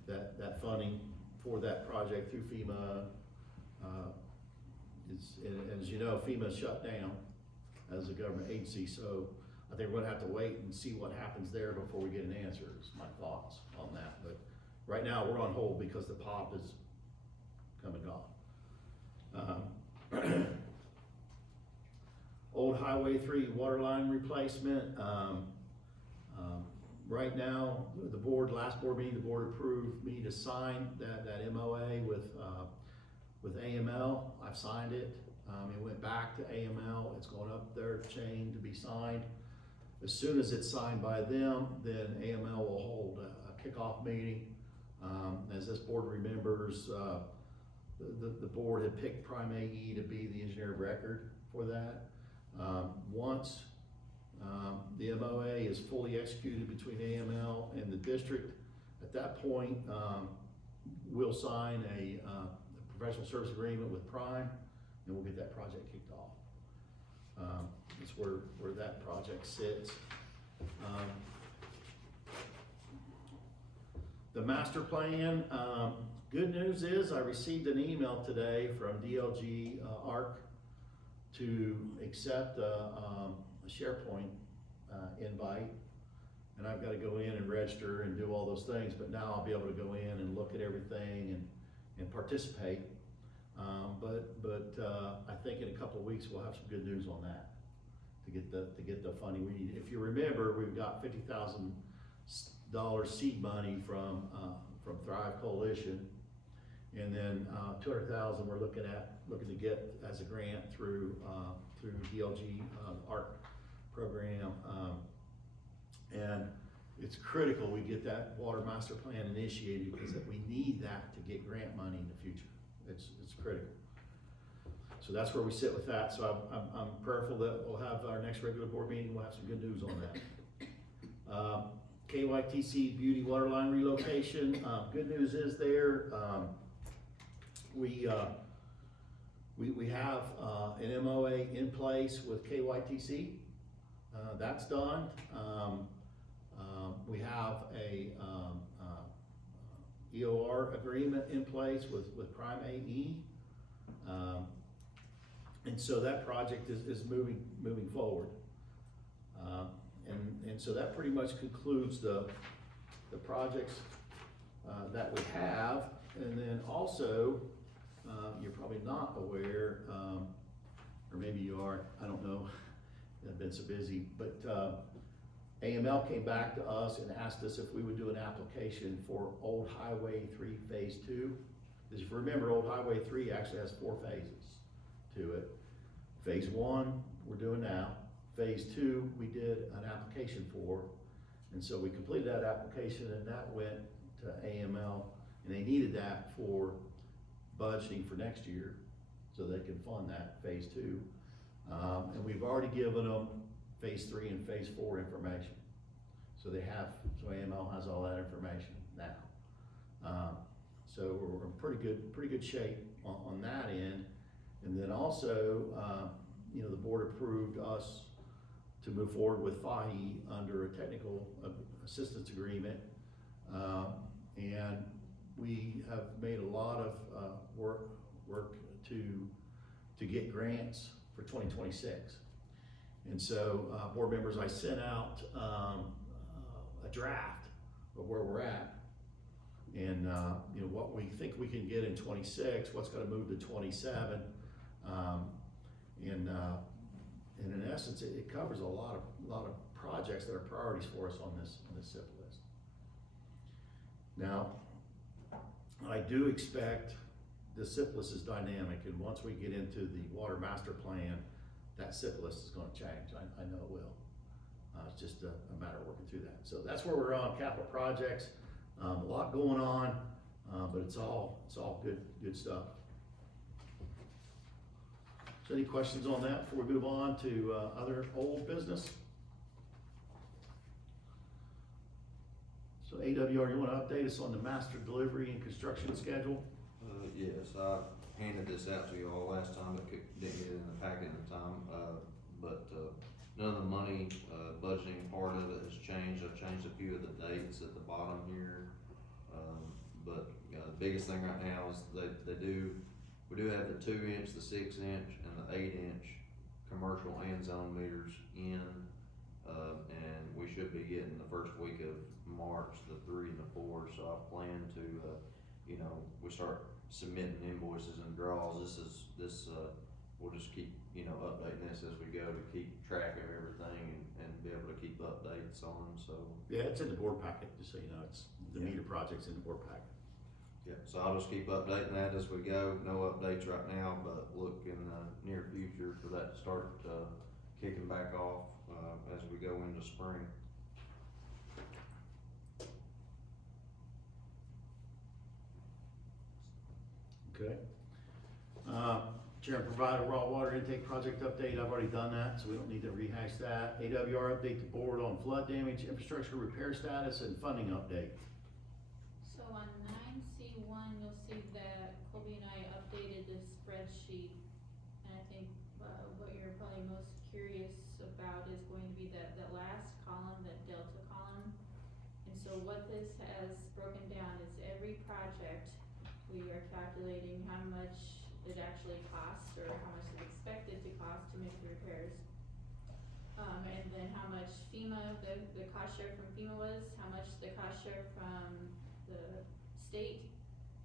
that funding for that project through FEMA as you know, FEMA's shut down as a government agency, so I think we're gonna have to wait and see what happens there before we get an answer, is my thoughts on that. But right now, we're on hold because the pop is come and gone. Old Highway 3 water line replacement, right now, the board, last board meeting, the board approved me to sign that MOA with AML. I've signed it. It went back to AML. It's going up their chain to be signed. As soon as it's signed by them, then AML will hold a kickoff meeting. As this board remembers, the board had picked Prime AE to be the engineer of record for that. Once the MOA is fully executed between AML and the district, at that point, we'll sign a professional service agreement with Prime, and we'll get that project kicked off. That's where that project sits. The master plan, good news is I received an email today from DLG ARC to accept a SharePoint invite, and I've got to go in and register and do all those things, but now I'll be able to go in and look at everything and participate. But I think in a couple of weeks we'll have some good news on that to get the funding we need. If you remember, we've got $50,000 seed money from Thrive Coalition, and then $200,000 we're looking to get as a grant through DLG ARC program, and it's critical we get that water master plan initiated because we need that to get grant money in the future. It's critical. So that's where we sit with that. So I'm prayerful that we'll have our next regular board meeting. We'll have some good news on that. KYTC beauty water line relocation. Good news is there. We have an MOA in place with KYTC. That's done. We have a EOR agreement in place with Prime AE. And so that project is moving forward. And so that pretty much concludes the projects that we have. And then also, you're probably not aware, or maybe you are, I don't know, I've been so busy, but AML came back to us and asked us if we would do an application for Old Highway 3 Phase 2. Because if you remember, Old Highway 3 actually has 4 phases to it. Phase 1, we're doing now. Phase 2, we did an application for, and so we completed that application, and that went to AML, and they needed that for budgeting for next year, so they can fund that Phase 2. And we've already given them Phase 3 and Phase 4 information. So AML has all that information now. So we're in pretty good shape on that end. And then also, the board approved us to move forward with FAHI under a technical assistance agreement. And we have made a lot of work to get grants for 2026. And so, board members, I sent out a draft of where we're at, and what we think we can get in 26, what's going to move to 27, and in essence, it covers a lot of projects that are priorities for us on this SIP list. Now, I do expect the SIP list is dynamic, and once we get into the water master plan, that SIP list is going to change. I know it will. It's just a matter of working through that. So that's where we're on capital projects. A lot going on, but it's all good stuff. So any questions on that before we move on to other old business? So AWR, you want to update us on the master delivery and construction schedule? Yes, I handed this out to you all last time, but didn't get it in the packet in time. But none of the money budgeting part of it has changed. I've changed a few of the dates at the bottom here. But the biggest thing right now is they do We do have the 2-inch, the 6-inch, and the 8-inch commercial and zone meters in, and we should be getting the first week of March, the 3 and the 4, so I plan to, we start submitting invoices and draws. We'll just keep, updating this as we go to keep track of everything and be able to keep updates on them, so. Yeah, it's in the board packet, just so you know, it's, the Yeah. meter project's in the board packet. Yeah, so I'll just keep updating that as we go. No updates right now, but look in the near future for that to start, kicking back off, as we go into spring. Okay. Chair, provide a raw water intake project update. I've already done that, so we don't need to rehash that. AWR update the board on flood damage, infrastructure repair status, and funding update. So on 9C1, you'll see that Colby and I updated this spreadsheet. And I think what you're probably most curious about is going to be that last column, that delta column. And so what this has broken down is every project, we are calculating how much it actually costs or how much it's expected to cost to make the repairs. And then how much FEMA, the cost share from FEMA was, how much the cost share from the state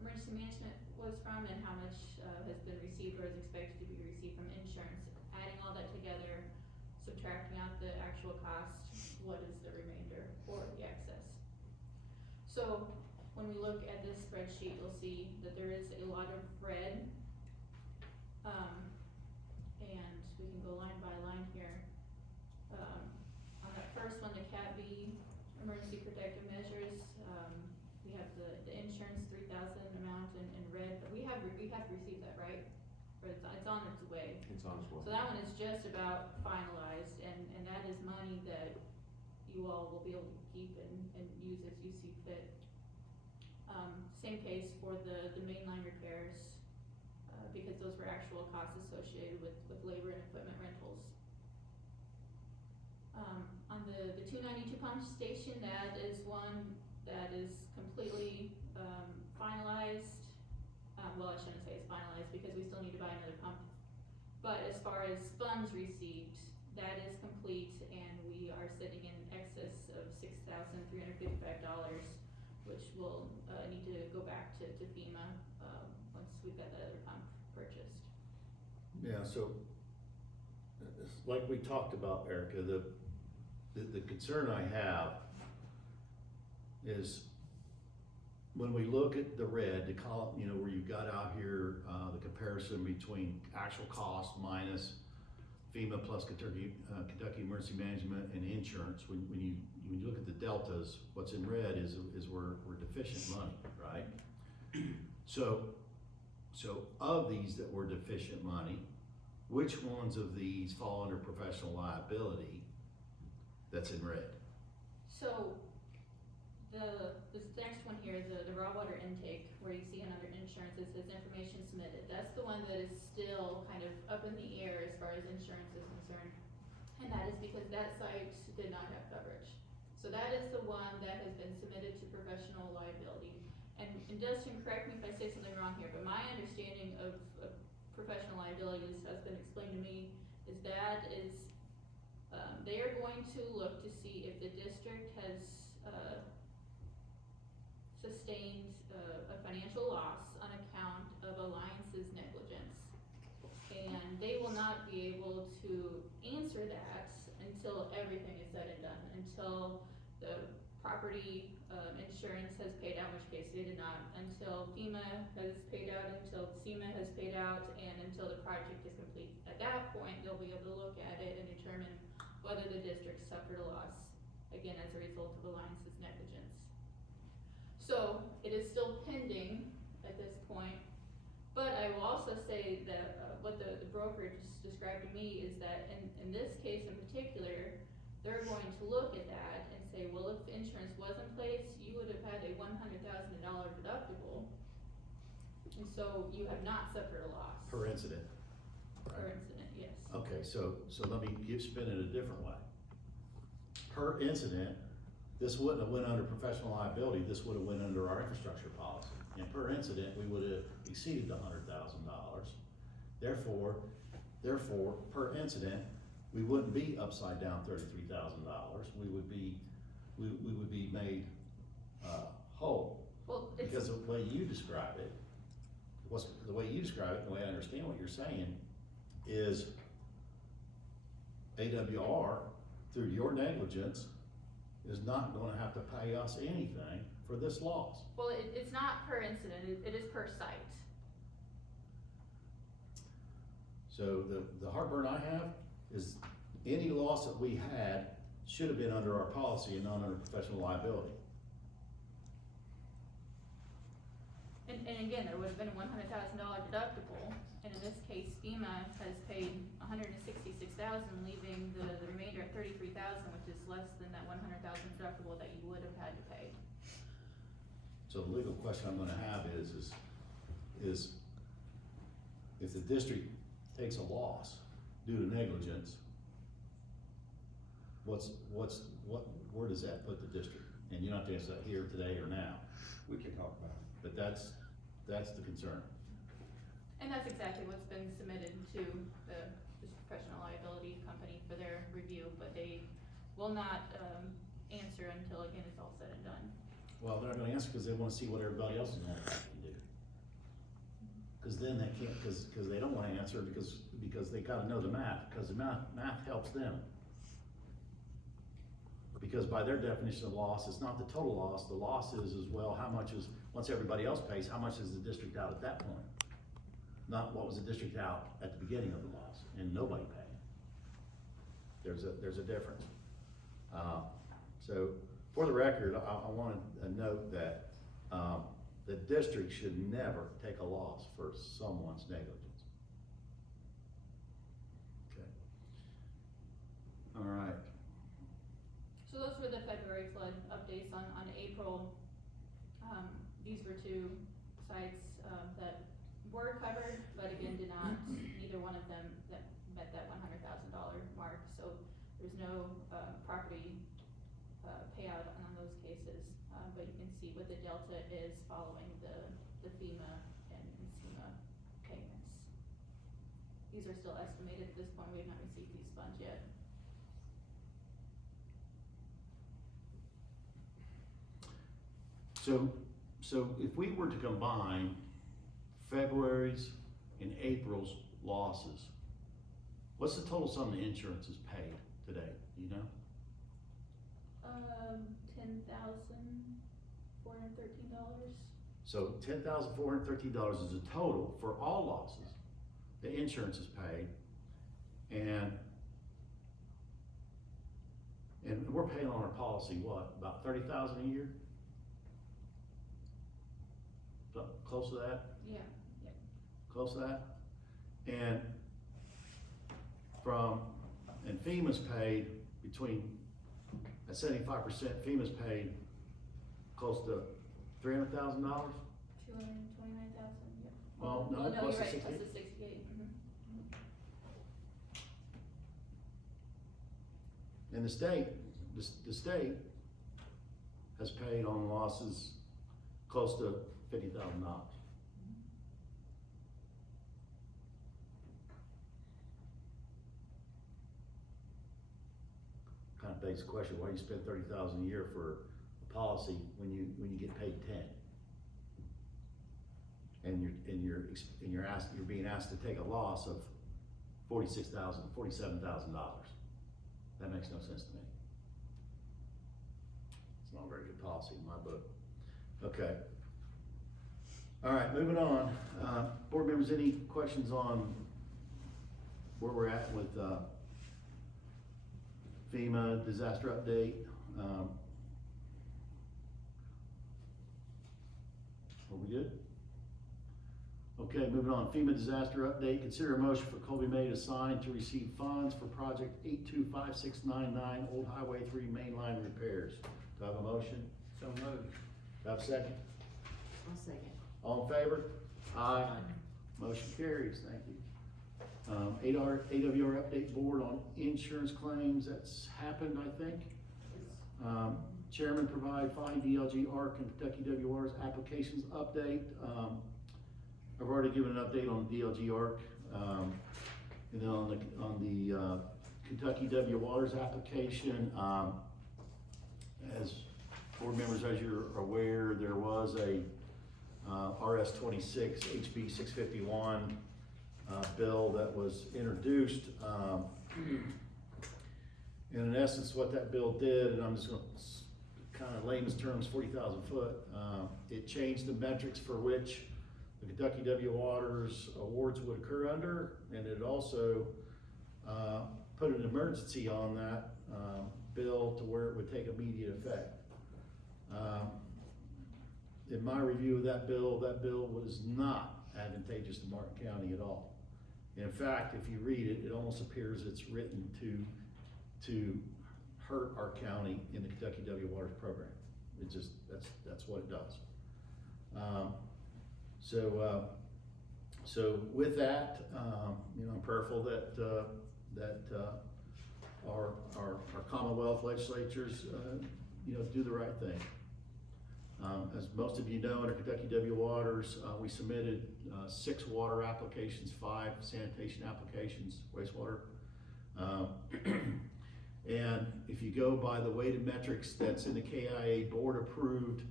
emergency management was from, and how much has been received or is expected to be received from insurance. Adding all that together, subtracting out the actual cost, what is the remainder or the excess? So when we look at this spreadsheet, you'll see that there is a lot of red. And we can go line by line here. On that first one, the Cat B emergency protective measures, we have the insurance 3,000 amount in red, but we have received that, right? Or it's on its way. It's on its way. So that one is just about finalized, and that is money that you all will be able to keep and use as you see fit. Same case for the mainline repairs, because those were actual costs associated with labor and equipment rentals. On the 292 pump station, that is one that is completely finalized. Well, I shouldn't say it's finalized because we still need to buy another pump. But as far as funds received, that is complete, and we are sitting in excess of $6,355, which will need to go back to FEMA once we've got that other pump purchased. Yeah, so, like we talked about, Erica, the concern I have is when we look at the red, the column, where you've got out here, the comparison between actual cost minus FEMA plus Kentucky Emergency Management and insurance, when you look at the deltas, what's in red is we're deficient money, right? So of these that were deficient money, which ones of these fall under professional liability that's in red? So this next one here, the raw water intake, where you see under insurance, it says information submitted. That's the one that is still kind of up in the air as far as insurance is concerned. And that is because that site did not have coverage. So that is the one that has been submitted to professional liability. And Dustin, correct me if I say something wrong here, but my understanding of professional liability, this has been explained to me, is that they are going to look to see if the district has sustained a financial loss on account of Alliance's negligence. And they will not be able to answer that until everything is said and done, until the property insurance has paid out, in which case they did not, until FEMA has paid out, until SEMA has paid out, and until the project is complete. At that point, they'll be able to look at it and determine whether the district suffered a loss, again, as a result of Alliance's negligence. So it is still pending at this point, but I will also say that what the broker just described to me is that in this case in particular, they're going to look at that and say, well, if insurance was in place, you would have had a $100,000 deductible, and so you have not suffered a loss. Per incident. Per incident, yes. Okay, so let me spin it a different way. Per incident, this wouldn't have went under professional liability, this would have went under our infrastructure policy. and per incident, we would have exceeded the $100,000. Therefore, per incident, we wouldn't be upside down $33,000. We would be made, whole. Well, it's, Because the way you describe it, the way I understand what you're saying, is AWR, through your negligence, is not gonna have to pay us anything for this loss. well, it's not per incident, it is per site. So the heartburn I have is any loss that we had should have been under our policy and not under professional liability. And again, there would have been a $100,000 deductible, and in this case, FEMA has paid $166,000, leaving the remainder at $33,000, which is less than that $100,000 deductible that you would have had to pay. So the legal question I'm gonna have is if the district takes a loss due to negligence, where does that put the district? And you don't have to answer that here, today, or now, We can talk about it. but that's the concern. And that's exactly what's been submitted to this professional liability company for their review, but they will not, answer until, again, it's all said and done. Well, they're not gonna answer because they wanna see what everybody else is gonna can do. Cause then they can't, cause they don't wanna answer because they gotta know the math, because the math helps them. Because by their definition of loss, it's not the total loss, the loss is as well, how much is, once everybody else pays, how much is the district out at that point? Not what was the district out at the beginning of the loss, and nobody paying. There's a difference. So, for the record, I wanted to note that, the district should never take a loss for someone's negligence. Okay. All right. So those were the February flood updates. On April, these were two sites, that were covered, but again, did not, neither one of them that met that $100,000 mark. So there's no, property, payout on those cases, but you can see what the delta is following the FEMA and SEMA payments. These are still estimated at this point, we have not received these funds yet. So if we were to combine February's and April's losses, what's the total sum the insurance is paid today, do you know? $10,413. So $10,413 is the total for all losses. The insurance is paid, and we're paying on our policy, what, about $30,000 a year? Close to that? Yeah, yeah. Close to that? And FEMA's paid between, at 75%, FEMA's paid close to $300,000? 229,000, yeah. Well, no, Well, no, plus you're the right, plus 68. the 68, And the state has paid on losses close to $50,000. Kind of begs the question, why do you spend $30,000 a year for a policy when you get paid 10? And you're being asked to take a loss of $47,000. That makes no sense to me. It's not a very good policy in my book. Okay. All right, moving on. Board members, any questions on where we're at with FEMA disaster update? Are we good? Okay, moving on. FEMA disaster update. Consider a motion for Colby May to sign to receive funds for project 825699 Old Highway 3 main line repairs. Do I have a motion? So moved. Do I have a second? I'll second. All in favor? Aye. Motion carries, thank you. AWR update board on insurance claims, that's happened, I think. chairman provide fine DLG ARC and Kentucky WR's applications update. I've already given an update on the DLG ARC, and then on the Kentucky WR's application, as board members, as you're aware, there was a RS 26 HB 651 bill that was introduced. And in essence, what that bill did, and I'm just gonna kind of layman's terms, 40,000 foot, it changed the metrics for which the Kentucky WR's awards would occur under, and it also put an emergency on that bill to where it would take immediate effect. In my review of that bill was not advantageous to Martin County at all. In fact, if you read it, it almost appears it's written to hurt our county in the Kentucky WR's program. It just, that's what it does. So with that, you know, I'm prayerful that our Commonwealth legislatures, you know, do the right thing. As most of you know, under Kentucky WR's, we submitted 6 water applications, 5 sanitation applications, wastewater. And if you go by the weighted metrics that's in the KIA board approved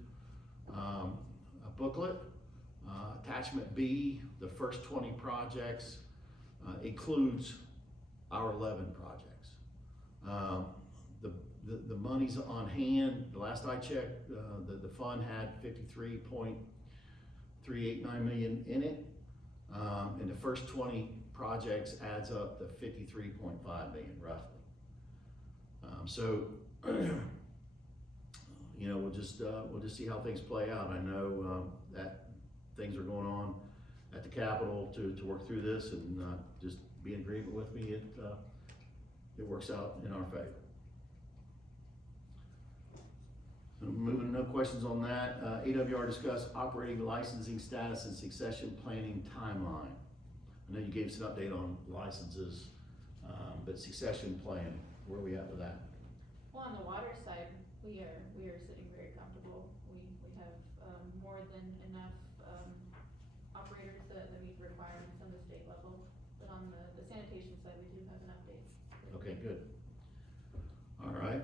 booklet, attachment B, the first 20 projects includes our 11 projects. The money's on hand. The last I checked, the fund had $53.389 million in it, and the first 20 projects adds up to $53.5 million roughly. So, you know, we'll just see how things play out. I know that things are going on at the Capitol to work through this, and just be in agreement with me. It works out in our favor. So moving, no questions on that. AWR discussed operating licensing status and succession planning timeline. I know you gave us an update on licenses, but succession planning, where are we at with that? Well, on the water side, we are sitting very comfortable. We have, more than enough, operators that meet the requirements on the state level. But on the sanitation side, we do have an update. Okay, good. All right.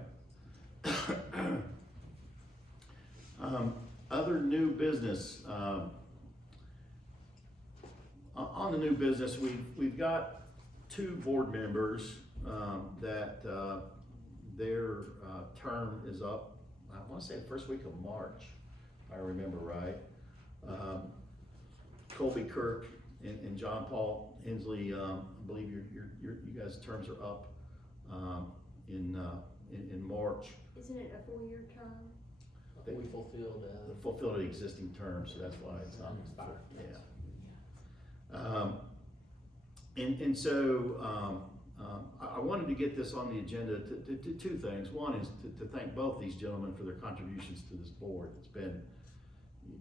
Other new business, on the new business, we've got 2 board members, that, their, term is up, I wanna say the first week of March, if I remember right. Colby Kirk and John Paul Hensley, I believe you guys' terms are up, in March. Isn't it a 4-year term? I think we fulfilled, Fulfilled the existing terms, so that's why it's not, yeah. And so, I wanted to get this on the agenda to 2 things. One is to thank both these gentlemen for their contributions to this board. It's been,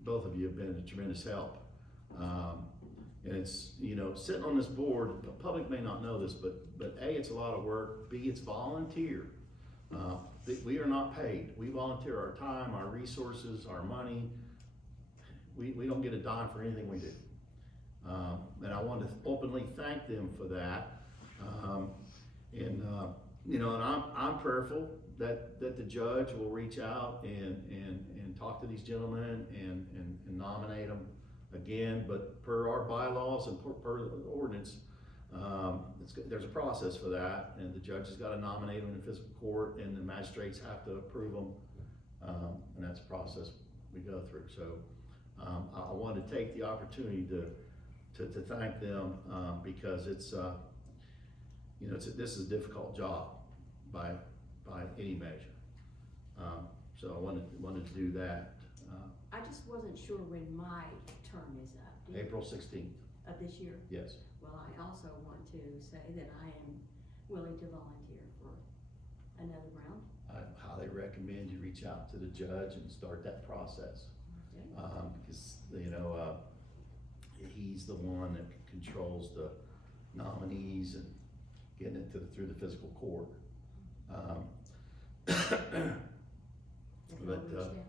both of you have been a tremendous help. And it's, you know, sitting on this board, the public may not know this, but A, it's a lot of work, B, it's volunteer. We are not paid. We volunteer our time, our resources, our money. We don't get a dime for anything we do. And I want to openly thank them for that. You know, and I'm prayerful that the judge will reach out and talk to these gentlemen and nominate them again. But per our bylaws and per the ordinance, there's a process for that, and the judge has got to nominate them in physical court, and the magistrates have to approve them, and that's a process we go through. So I wanted to take the opportunity to thank them, because it's you know, this is a difficult job by any measure. So I wanted to do that. I just wasn't sure when my term is up. April 16th. Of this year? Yes. Well, I also want to say that I am willing to volunteer for another round. I highly recommend you reach out to the judge and start that process. Okay. Because, you know, he's the one that controls the nominees and getting it through the physical court. They But, understand.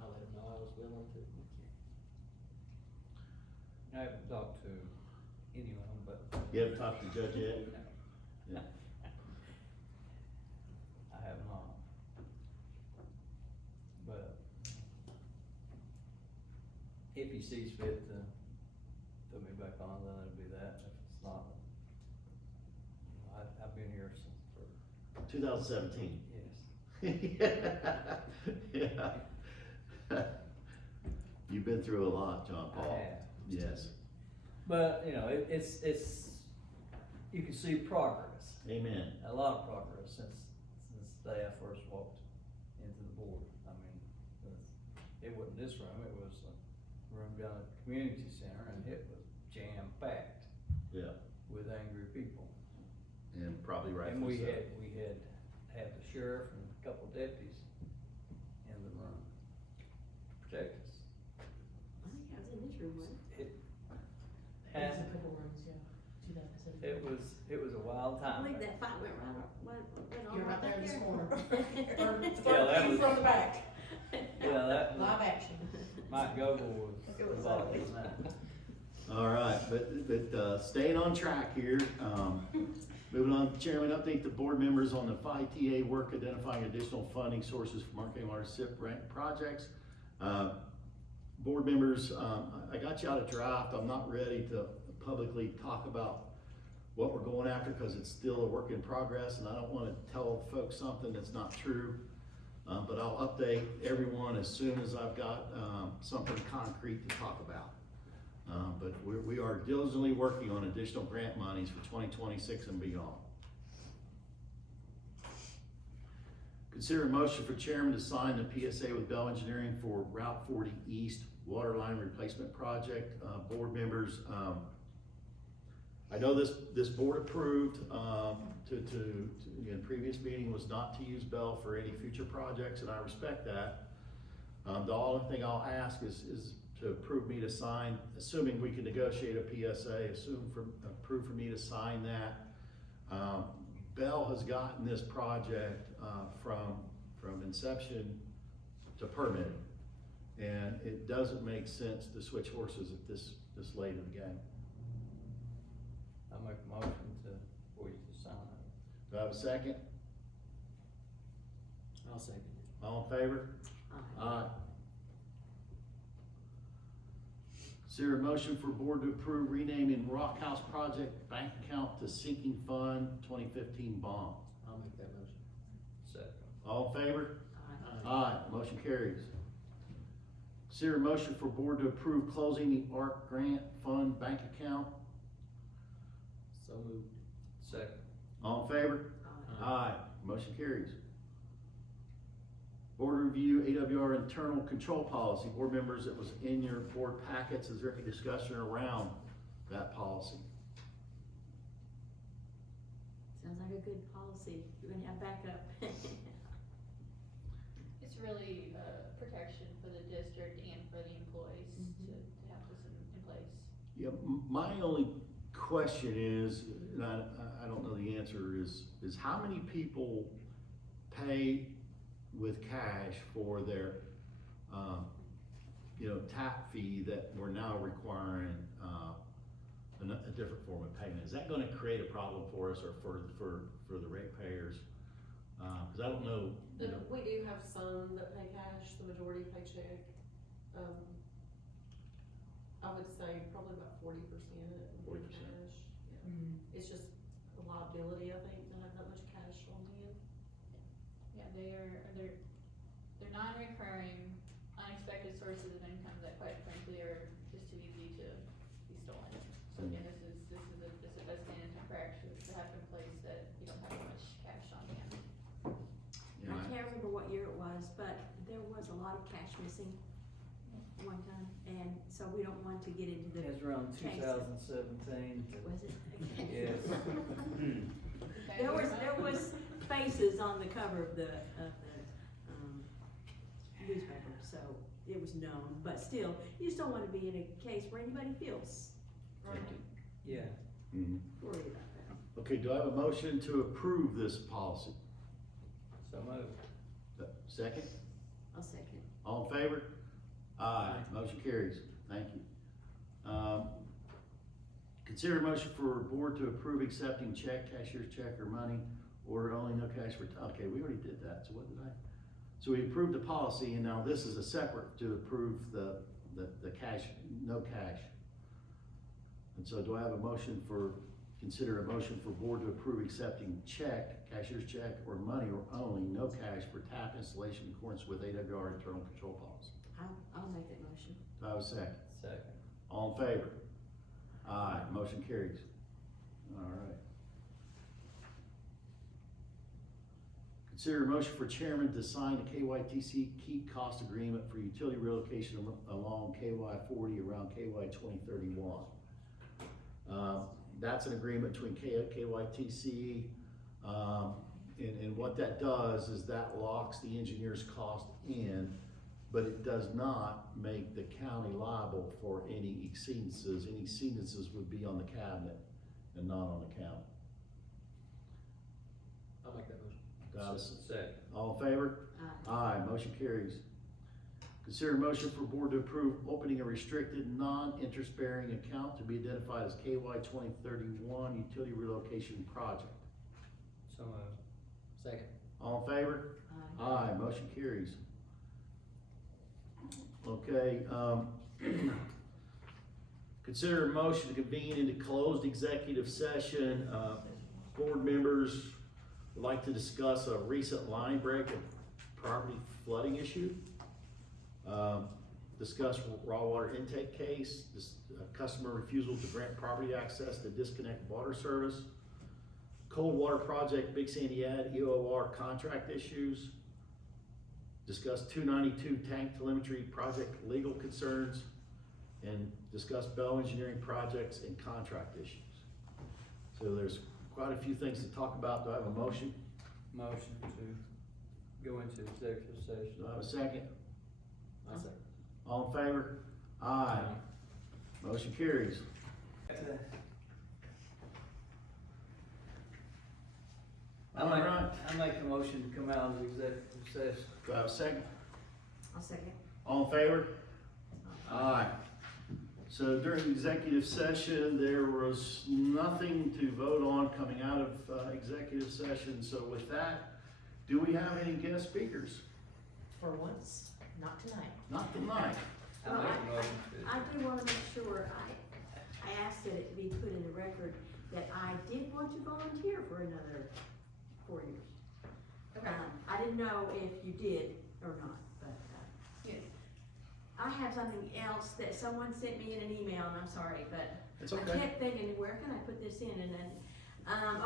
I let him know I was willing to. I haven't talked to anyone, but. You haven't talked to the judge yet? Yeah. I have not. But if he sees fit to put me back on, then it'll be that. If it's not, I've been here since, for, 2017. yes. Yeah. You've been through a lot, John Paul. I have. Yes. But, you know, it's, you can see progress, Amen. a lot of progress since the day I first walked into the board. I mean, it wasn't this room, it was a room down at the community center, and it was jam-packed Yeah. with angry people. And probably And rightfully we so. had the sheriff and a couple deputies in the room to protect us. I think I was in this room, wasn't And a couple rooms, yeah, 2017. it was a wild I time. believe that fight went on You're right there back this there. corner. Yeah, that View was- from the back, Yeah, that was, live action. Mike Gogol was It was involved ugly. in that. All right, but staying on track here, moving on, Chairman, update the board members on the FITA work identifying additional funding sources for marketing water SIP grant projects. Board members, I got you out a draft. I'm not ready to publicly talk about what we're going after because it's still a work in progress and I don't want to tell folks something that's not true. But I'll update everyone as soon as I've got something concrete to talk about. But we are diligently working on additional grant monies for 2026 and beyond. Consider a motion for chairman to sign the PSA with Bell Engineering for Route 40 East Water Line Replacement Project. Board members, I know this board approved, in previous meeting was not to use Bell for any future projects, and I respect that. The only thing I'll ask is to approve me to sign, assuming we can negotiate a PSA, approve for me to sign that. Bell has gotten this project, from inception to permitting. And it doesn't make sense to switch horses at this late in the game. I make a motion for you to sign it. Do I have a second? I'll second it. All in favor? Aye. Is there a motion for board to approve renaming Rock House Project bank account to sinking fund 2015 bond? I'll make that motion. Second. All in favor? Aye. Aye, motion carries. Is there a motion for board to approve closing the ARC grant fund bank account? So moved. Second. All in favor? Aye. Aye, motion carries. Board review AWR internal control policy. Board members, it was in your board packets. Is there any discussion around that policy? Sounds like a good policy. You're gonna have backup. It's really, protection for the district and for the employees to have this in place. Yeah, my only question is, and I don't know the answer, is how many people pay with cash for their, tap fee that we're now requiring, a different form of payment? Is that gonna create a problem for us or for the ratepayers? Cause I don't know, We do have some that pay cash, the majority pay check. I would say probably about 40% would 40%. be cash. Yeah. It's just a liability, I think, to have that much cash on hand. Yeah, they're non-recurring, unexpected sources of income that quite frankly are just too easy to be stolen. So again, this is a best standard practice to have in place that you don't have much cash on hand. yeah, I can't remember what year it was, but there was a lot of cash missing one time, and so we don't want to get into the. It was around Thanks. 2017. Was it? Yes. Okay, There was faces on the cover of the newspaper, so it was known, but still, you just don't wanna be in a case where anybody feels Yeah. Mhm. worried about that. Okay, do I have a motion to approve this policy? So moved. second? I'll second. All in favor? Aye. Motion carries. Thank you. Consider a motion for board to approve accepting check, cashier's check or money, order only, no cash for, okay, we already did that, so what did I? So we approved the policy, and now this is a separate to approve the cash, no cash. And so do I have a motion for, consider a motion for board to approve accepting check, cashier's check or money or only, no cash for tap installation in accordance with AWR internal control policy? I'll make that motion. Do I have a second? Second. All in favor? Aye, motion carries. All right. Consider a motion for chairman to sign a KYTC keep cost agreement for utility relocation along KY 40 around KY 2031. That's an agreement between KYTC, and what that does is that locks the engineer's cost in, but it does not make the county liable for any exceedances. Any exceedances would be on the cabinet and not on the county. I'll make that motion. Do I have a Second. All in favor? Aye. Aye, motion carries. Consider a motion for board to approve opening a restricted, non-interest bearing account to be identified as KY 2031 utility relocation project. So moved. Second. All in favor? Aye. Aye, motion carries. Okay, consider a motion to convene into closed executive session. Board members would like to discuss a recent line break and property flooding issue. Discuss raw water intake case, customer refusal to grant property access to disconnect water service, cold water project, Big Sandy Ad, EOR contract issues, discuss 292 tank telemetry project legal concerns, and discuss Bell Engineering projects and contract issues. So there's quite a few things to talk about. Do I have a motion? Motion to go into executive session. Do I have a second? I'll second. All in favor? Aye. Motion carries. I All make, right. I make a motion to come out of the executive session. Do I have a second? I'll second. All in favor? Aye. So during the executive session, there was nothing to vote on coming out of executive session. So with that, do we have any guest speakers? For once, not tonight. Not tonight. I Well, make a motion I do wanna make sure, I asked that it be put in the record that I did want to volunteer for another 4 years. Okay. I didn't know if you did or not, but, Yes. I have something else that someone sent me in an email, and I'm sorry, but It's I okay. kept thinking, where can I put this in, and then,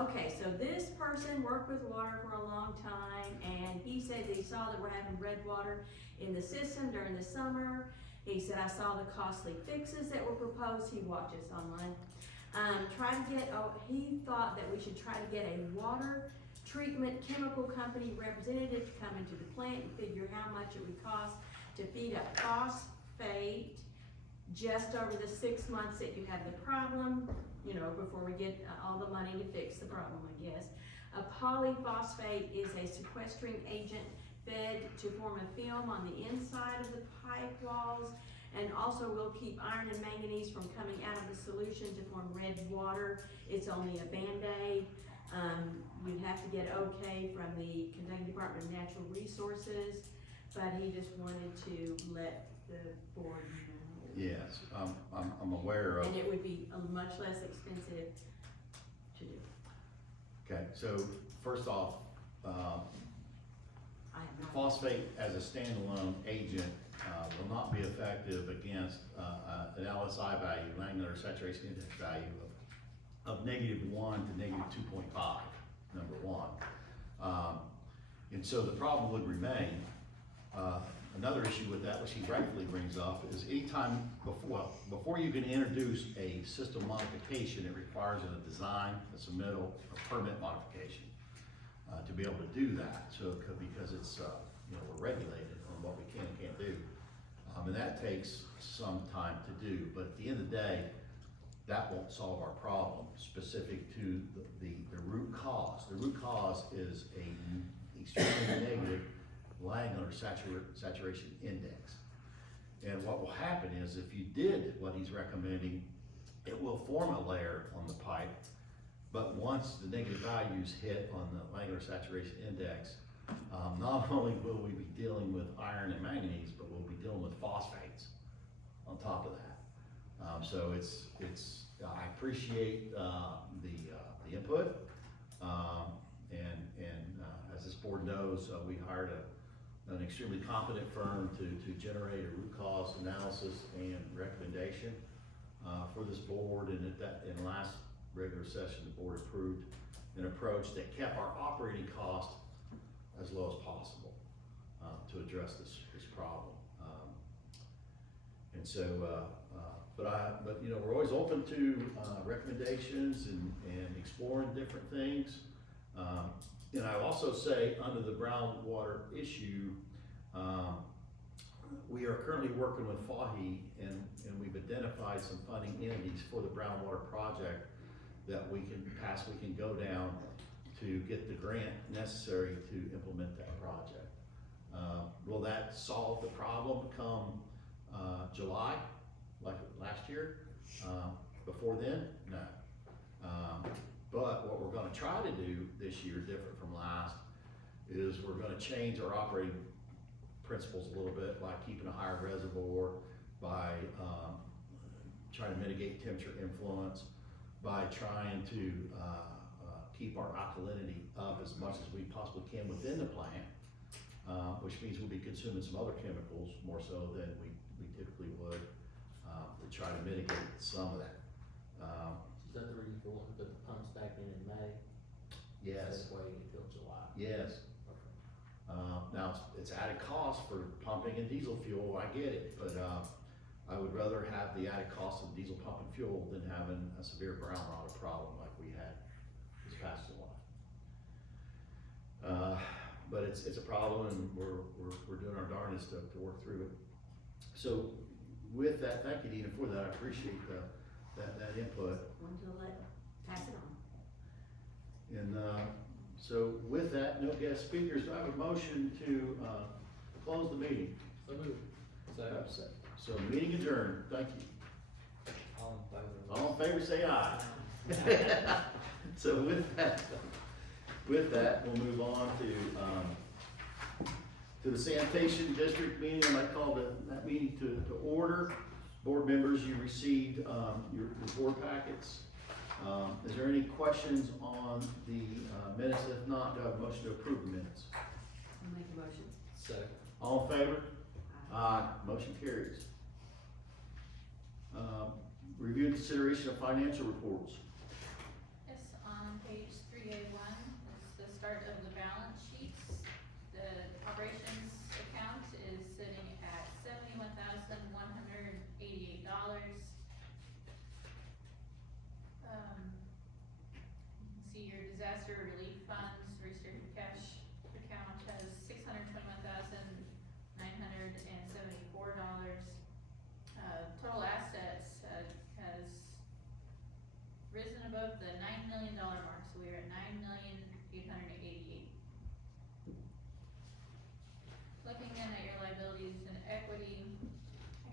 okay, so this person worked with water for a long time, and he said he saw that we're having red water in the system during the summer. He said, I saw the costly fixes that were proposed, he watches online. He thought that we should try to get a water treatment chemical company representative to come into the plant and figure how much it would cost to feed a phosphate just over the 6 months that you have the problem, you know, before we get all the money to fix the problem, I guess. A polyphosphate is a sequestering agent fed to form a film on the inside of the pipe walls, and also will keep iron and manganese from coming out of the solution to form red water. It's only a Band-Aid. We'd have to get okay from the Kentucky Department of Natural Resources, but he just wanted to let the board know. Yes, I'm aware of. And it would be much less expensive to do. Okay, so first off, I have not. phosphate as a standalone agent will not be effective against an LSI value, langular saturation index value of -1 to -2.5, number one. And so the problem would remain. Another issue with that, which he rightfully brings up, is anytime before you can introduce a system modification, it requires a design, a submittal, a permit modification to be able to do that. So because it's we're regulated on what we can and can't do, and that takes some time to do. But at the end of the day, that won't solve our problem specific to the root cause. The root cause is a extremely negative Langler saturation index. And what will happen is if you did what he's recommending, it will form a layer on the pipe. But once the negative values hit on the Langler saturation index, not only will we be dealing with iron and manganese, but we'll be dealing with phosphates on top of that. So I appreciate the input. As this board knows, we hired an extremely competent firm to generate a root cause analysis and recommendation for this board. And in last regular session, the board approved an approach that kept our operating cost as low as possible to address this problem. But you know, we're always open to recommendations and exploring different things. And I also say, under the brown water issue, we are currently working with FAHI, and we've identified some funding entities for the brown water project that we can go down to get the grant necessary to implement that project. Will that solve the problem come July, like last year? Before then? No. But what we're gonna try to do this year, different from last, is we're gonna change our operating principles a little bit by keeping a higher reservoir, by trying to mitigate temperature influence, by trying to keep our alkalinity up as much as we possibly can within the plant, which means we'll be consuming some other chemicals more so than we typically would, to try to mitigate some of that. Is that the reason for wanting to put the pumps back in May? Yes, That's waiting until July. yes. Okay. Now, it's added cost for pumping and diesel fuel, I get it, but I would rather have the added cost of diesel pump and fuel than having a severe brown water problem like we had this past July. But it's a problem, and we're doing our darndest to work through it. So with that, thank you, Dina, for that. I appreciate that input. Want to pass it on. And so with that, no guest speakers. Do I have a motion to close the meeting? So moved. So meeting adjourned. Thank you. All in favor? All in favor, say aye. So with that, we'll move on to the sanitation district meeting. I might call that meeting to order. Board members, you received your board packets. Is there any questions on the minutes? If not, do I have a motion to approve the minutes? I'll make a motion. Second. All in favor? Aye. Motion carries. Review and consideration of financial reports. Yes, on page 3A1, it's the start of the balance sheets. The operations account is sitting at $71,188. See your disaster relief funds, restricted cash account has $621,974. Total assets has risen above the $9 million mark, so we are at $9,888,000. Looking then at your liabilities and equity,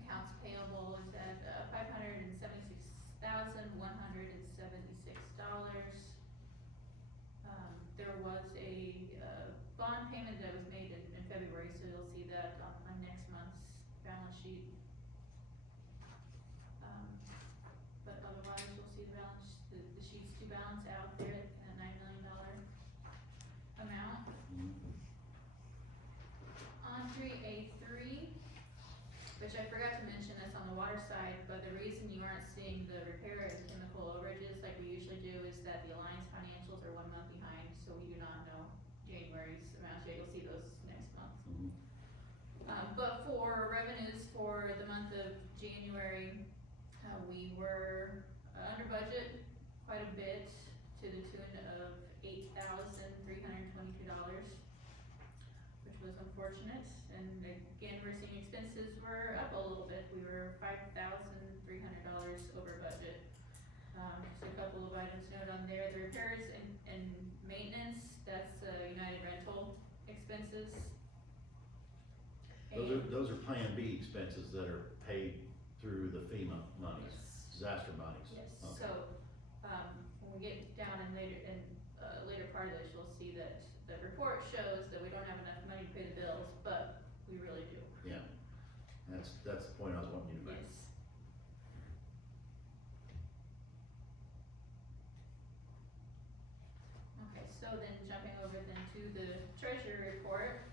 accounts payable is at $576,176. There was a bond payment that was made in February, so you'll see that on next month's balance sheet. But otherwise, you'll see the sheets to balance out there at a $9 million amount. On 3A3, which I forgot to mention this on the water side, but the reason you aren't seeing the repair and chemical overages like we usually do is that the Alliance financials are 1 month behind, so we do not know January's amounts yet. You'll see those next month. But for revenues for the month of January, we were under budget quite a bit, to the tune of $8,322, which was unfortunate. And again, we're seeing expenses were up a little bit. We were $5,300 over budget. Just a couple of items noted on there. The repairs and maintenance, that's United Rental expenses. Those are Plan B expenses that are paid through the FEMA monies, disaster monies. Yes, Okay. so, when we get down in later part of this, you'll see that the report shows that we don't have enough money to pay the bills, but we really do. Yeah, that's the point I was wanting you to make. Yes. Okay, so then jumping over then to the treasury report,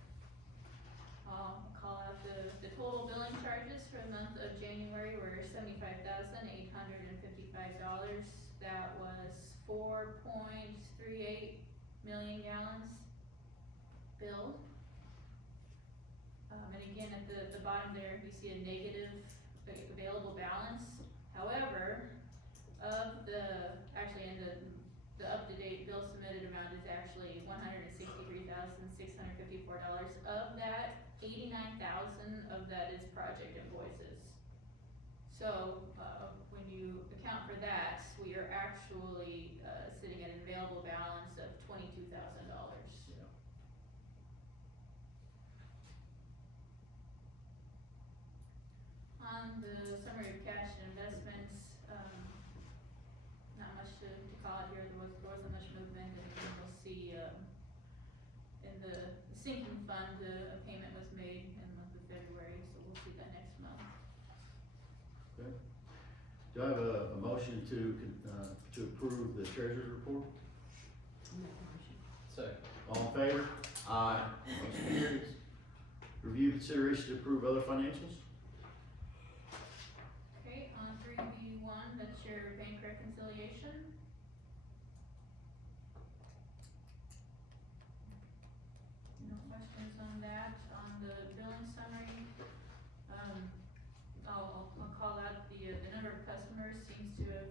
I'll call out the total billing charges for the month of January were $75,855. That was 4.38 million gallons billed. And again, at the bottom there, you see a negative available balance. However, actually in the up-to-date bill submitted amount is actually $163,654. Of that, 89,000 of that is project invoices. So, when you account for that, we are actually, sitting at an available balance of $22,000. Yeah. On the summary of cash and investments, not much to call out here, there wasn't much movement, and then we'll see, in the sinking fund, a payment was made in the month of February, so we'll see that next month. Okay. Do I have a motion to approve the treasurer's report? Second. All in favor? Aye. Motion carries. Review consideration to approve other financials? Okay, on 3B1, that's your bank reconciliation. No questions on that. On the billing summary, I'll call out the number of customers seems to have,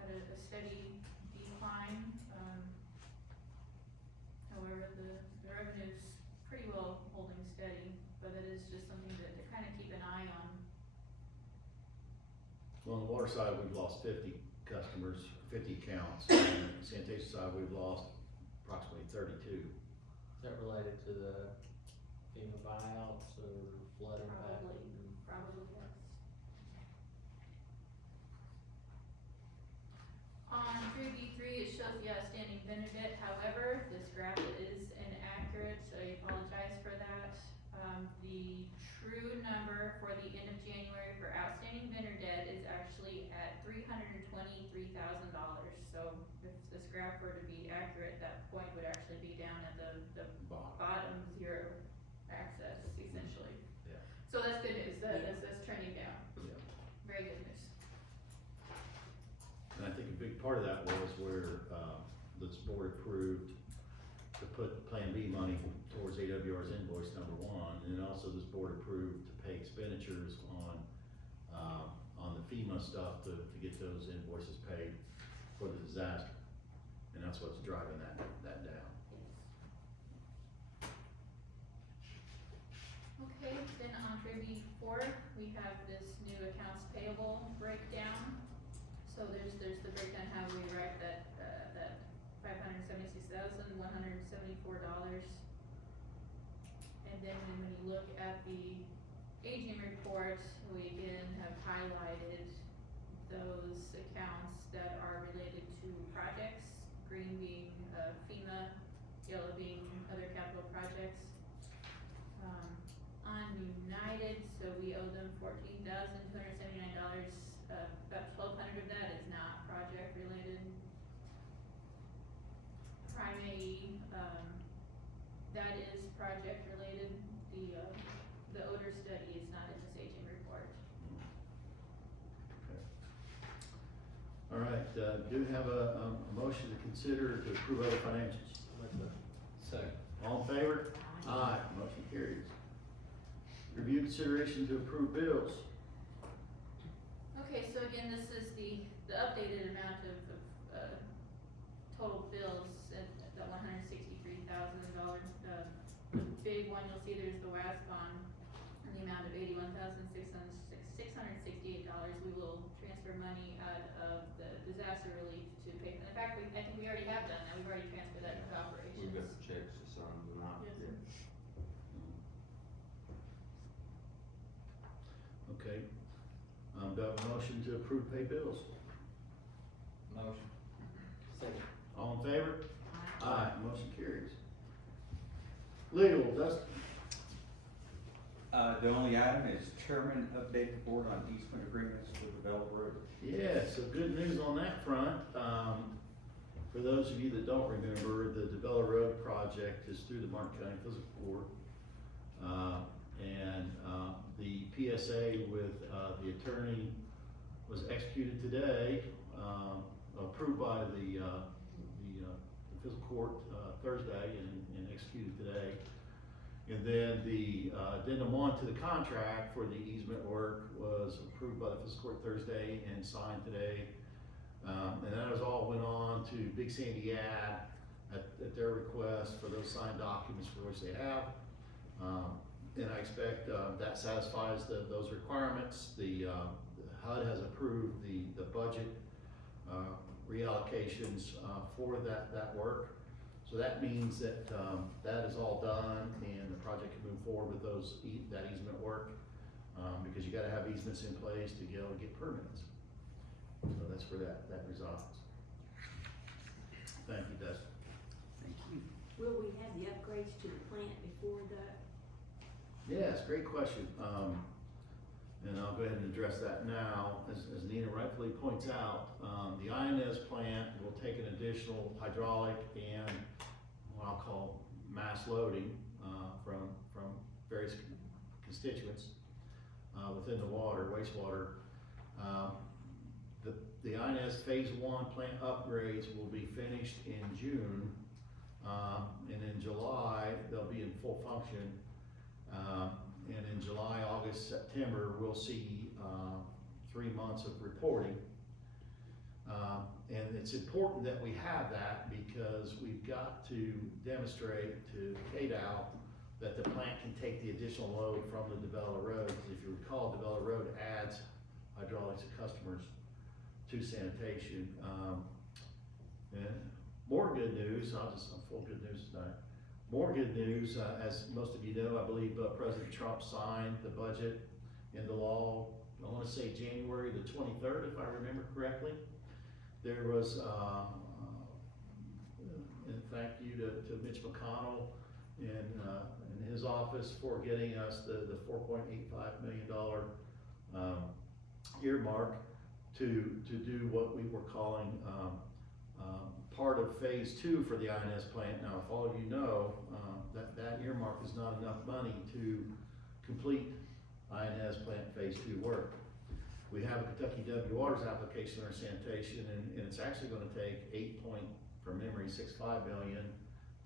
had a steady decline. However, the revenue's pretty well holding steady, but it is just something to kind of keep an eye on. Well, on the water side, we've lost 50 customers, 50 accounts. On the sanitation side, we've lost approximately 32. Is that related to the FEMA buyouts or flooding back? Probably, yes. On 3B3, it shows the outstanding vendor debt, however, this graph is inaccurate, so I apologize for that. The true number for the end of January for outstanding vendor debt is actually at $323,000. So if this graph were to be accurate, that point would actually be down at the bottom zero axis, essentially. Yeah. So that's good news, that's trending down, Yeah. very good news. And I think a big part of that was where, this board approved to put Plan B money towards AWR's invoice number 1, and then also this board approved to pay expenditures on the FEMA stuff to get those invoices paid for the disaster. And that's what's driving that down. Okay, then on 3B4, we have this new accounts payable breakdown. So there's the breakdown how we arrived at, that $576,174. And then when you look at the aging report, we again have highlighted those accounts that are related to projects, green being FEMA, yellow being other capital projects. On United, so we owe them $14,279, about $1,200 of that is not project related. Primate, that is project related, the odor study is not in this aging report. Okay. All right, do have a motion to consider to approve other financials? Second. All in favor? Aye. Motion carries. Review consideration to approve bills. Okay, so again, this is the updated amount of total bills at that $163,000. The big one, you'll see there's the WAS bond in the amount of $81,668. We will transfer money out of the disaster relief to pay. In fact, I think we already have done that. We've already transferred that into operations. We've got the checks to sign tonight. Yes. Okay. Do I have a motion to approve pay bills? Motion. Second. All in favor? Aye. Motion carries. Legal, Dustin? The only item is chairman update the board on easement agreements for the Bell Road. Yeah, so good news on that front. For those of you that don't remember, the DeBella Road project is through the Martin County Physical Court. The PSA with, the attorney was executed today, approved by the physical court, Thursday and executed today. And then the, addendum 1 to the contract for the easement work was approved by the physical court Thursday and signed today. And that has all went on to Big Sandy Ad at their request for those signed documents for which they have. And I expect, that satisfies those requirements. The HUD has approved the budget, reallocations, for that work. So that means that, that is all done and the project can move forward with that easement work. Because you gotta have easements in place to be able to get permits. So that's where that resides. Thank you, Dustin. Thank you. Will we have the upgrades to the plant before the, Yes, great question. And I'll go ahead and address that now. As Nina rightfully points out, the INS plant will take an additional hydraulic and what I'll call mass loading, from various constituents, within the wastewater. The INS Phase 1 plant upgrades will be finished in June, and in July, they'll be in full function. And in July, August, September, we'll see 3 months of reporting. And it's important that we have that because we've got to demonstrate to KDOW that the plant can take the additional load from the DeBella Road. Because if you recall, DeBella Road adds hydraulics to customers to sanitation. And more good news, I'm full of good news tonight. More good news, as most of you know, I believe President Trump signed the budget into law, I wanna say January the 23rd, if I remember correctly. There was, and thank you to Mitch McConnell and his office for getting us the $4.85 million earmark to do what we were calling part of Phase 2 for the INS plant. Now, if all of you know, that earmark is not enough money to complete INS plant Phase 2 work. We have a Kentucky W Waters application on sanitation, and it's actually gonna take from memory, $6.5 million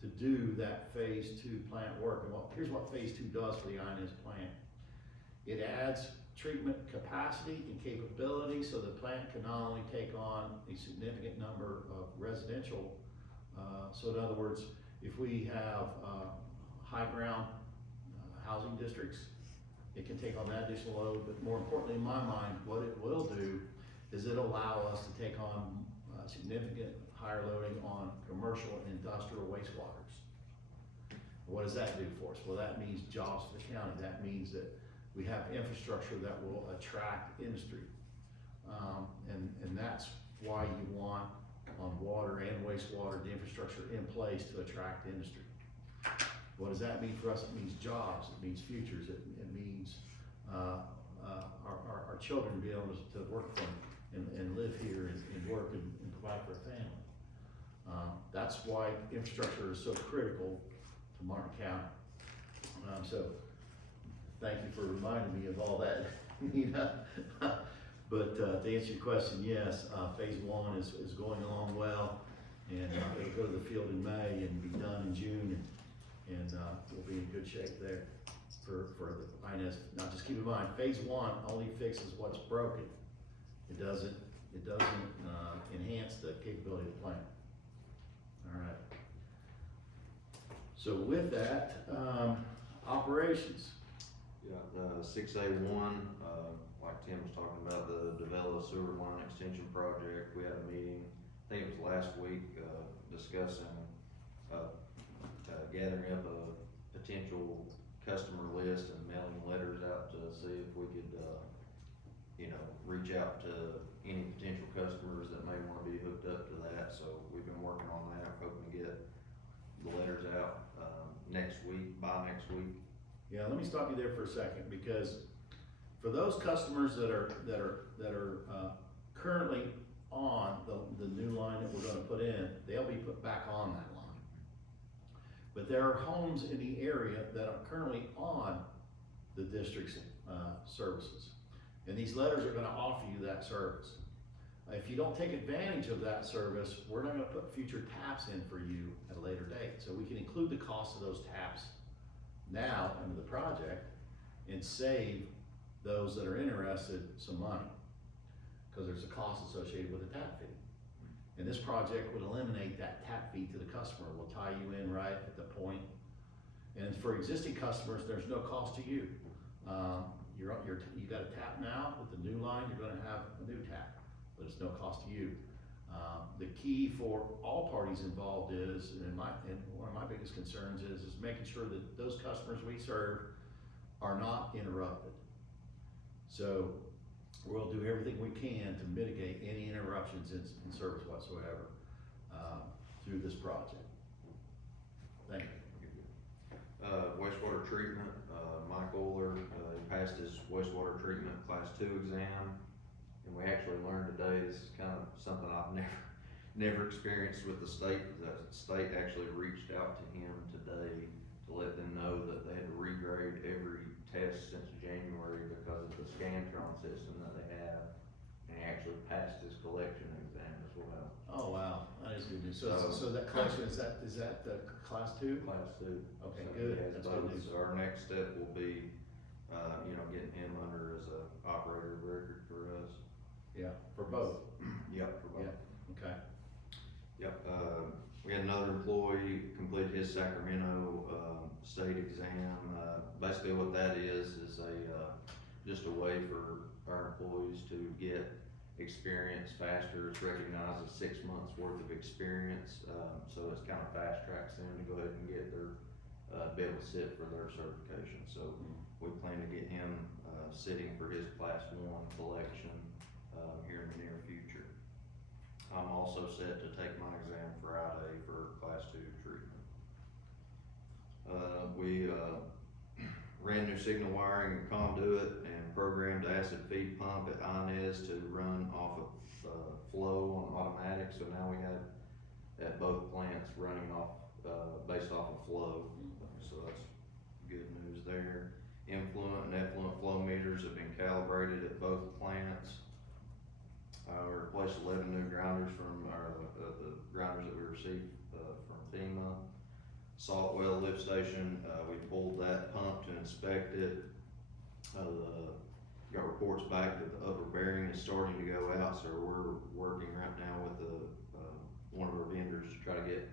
to do that Phase 2 plant work. And here's what Phase 2 does for the INS plant. It adds treatment capacity and capability so the plant can not only take on a significant number of residential, so in other words, if we have high ground housing districts, it can take on that additional load, but more importantly in my mind, what it will do is it'll allow us to take on significant higher loading on commercial and industrial wastewaters. What does that do for us? Well, that means jobs for the county. That means that we have infrastructure that will attract industry. And that's why you want on water and wastewater, the infrastructure in place to attract industry. What does that mean for us? It means jobs, it means futures, it means our children to be able to work from and live here and work and provide for a family. That's why infrastructure is so critical to Martin County. So thank you for reminding me of all that, Nina. But to answer your question, yes, Phase 1 is going along well, and it'll go to the field in May and be done in June, and we'll be in good shape there for the INS. Now just keep in mind, Phase 1 only fixes what's broken. It doesn't enhance the capability of the plant. All right. So with that, operations. Yeah, 6A1, like Tim was talking about, the DeVella Sewer Line Extension Project, we had a meeting, I think it was last week, discussing, gathering up a potential customer list and mailing letters out to see if we could, you know, reach out to any potential customers that may wanna be hooked up to that, so we've been working on that, hoping to get the letters out, by next week. Yeah, let me stop you there for a second, because for those customers that are currently on the new line that we're gonna put in, they'll be put back on that line. But there are homes in the area that are currently on the district's, services. And these letters are gonna offer you that service. If you don't take advantage of that service, we're not gonna put future taps in for you at a later date. So we can include the cost of those taps now into the project and save those that are interested some money. Cause there's a cost associated with the tap fee. And this project would eliminate that tap fee to the customer. We'll tie you in right at the point. And for existing customers, there's no cost to you. You got a tap now. With the new line, you're gonna have a new tap, but it's no cost to you. The key for all parties involved is, and one of my biggest concerns is making sure that those customers we serve are not interrupted. So we'll do everything we can to mitigate any interruptions in service whatsoever, through this project. Thank you. Wastewater treatment, Mike Oler, passed his wastewater treatment class 2 exam. And we actually learned today, this is kind of something I've never experienced with the state. The state actually reached out to him today to let them know that they had to regrade every test since January because of the Scantron system that they have. And he actually passed his collection exam as well. Oh, wow, that is good news. So that collection, is that the class 2? Class 2. Okay, So good. he has That's both. good news. So our next step will be, getting him under as a operator of record for us. Yeah, for both. Yep, for both. Yeah, okay. Yep, we had another employee complete his Sacramento, state exam. Basically what that is just a way for our employees to get experience faster. It's recognized as 6 months worth of experience, so it's kind of fast tracks them to go ahead and get their, be able to sit for their certification. So we plan to get him, sitting for his class 1 collection, here in the near future. I'm also set to take my exam Friday for class 2 treatment. We ran new signal wiring and conduit and programmed acid feed pump at Inez to run off of flow on automatic. So now we have at both plants running off, based off of flow. So that's good news there. Influent and effluent flow meters have been calibrated at both plants. We replaced 11 new grinders from the grinders that we received from FEMA. Salt well lift station, we pulled that pump to inspect it. Got reports back that the upper bearing is starting to go out, so we're working right now with one of our vendors to try to get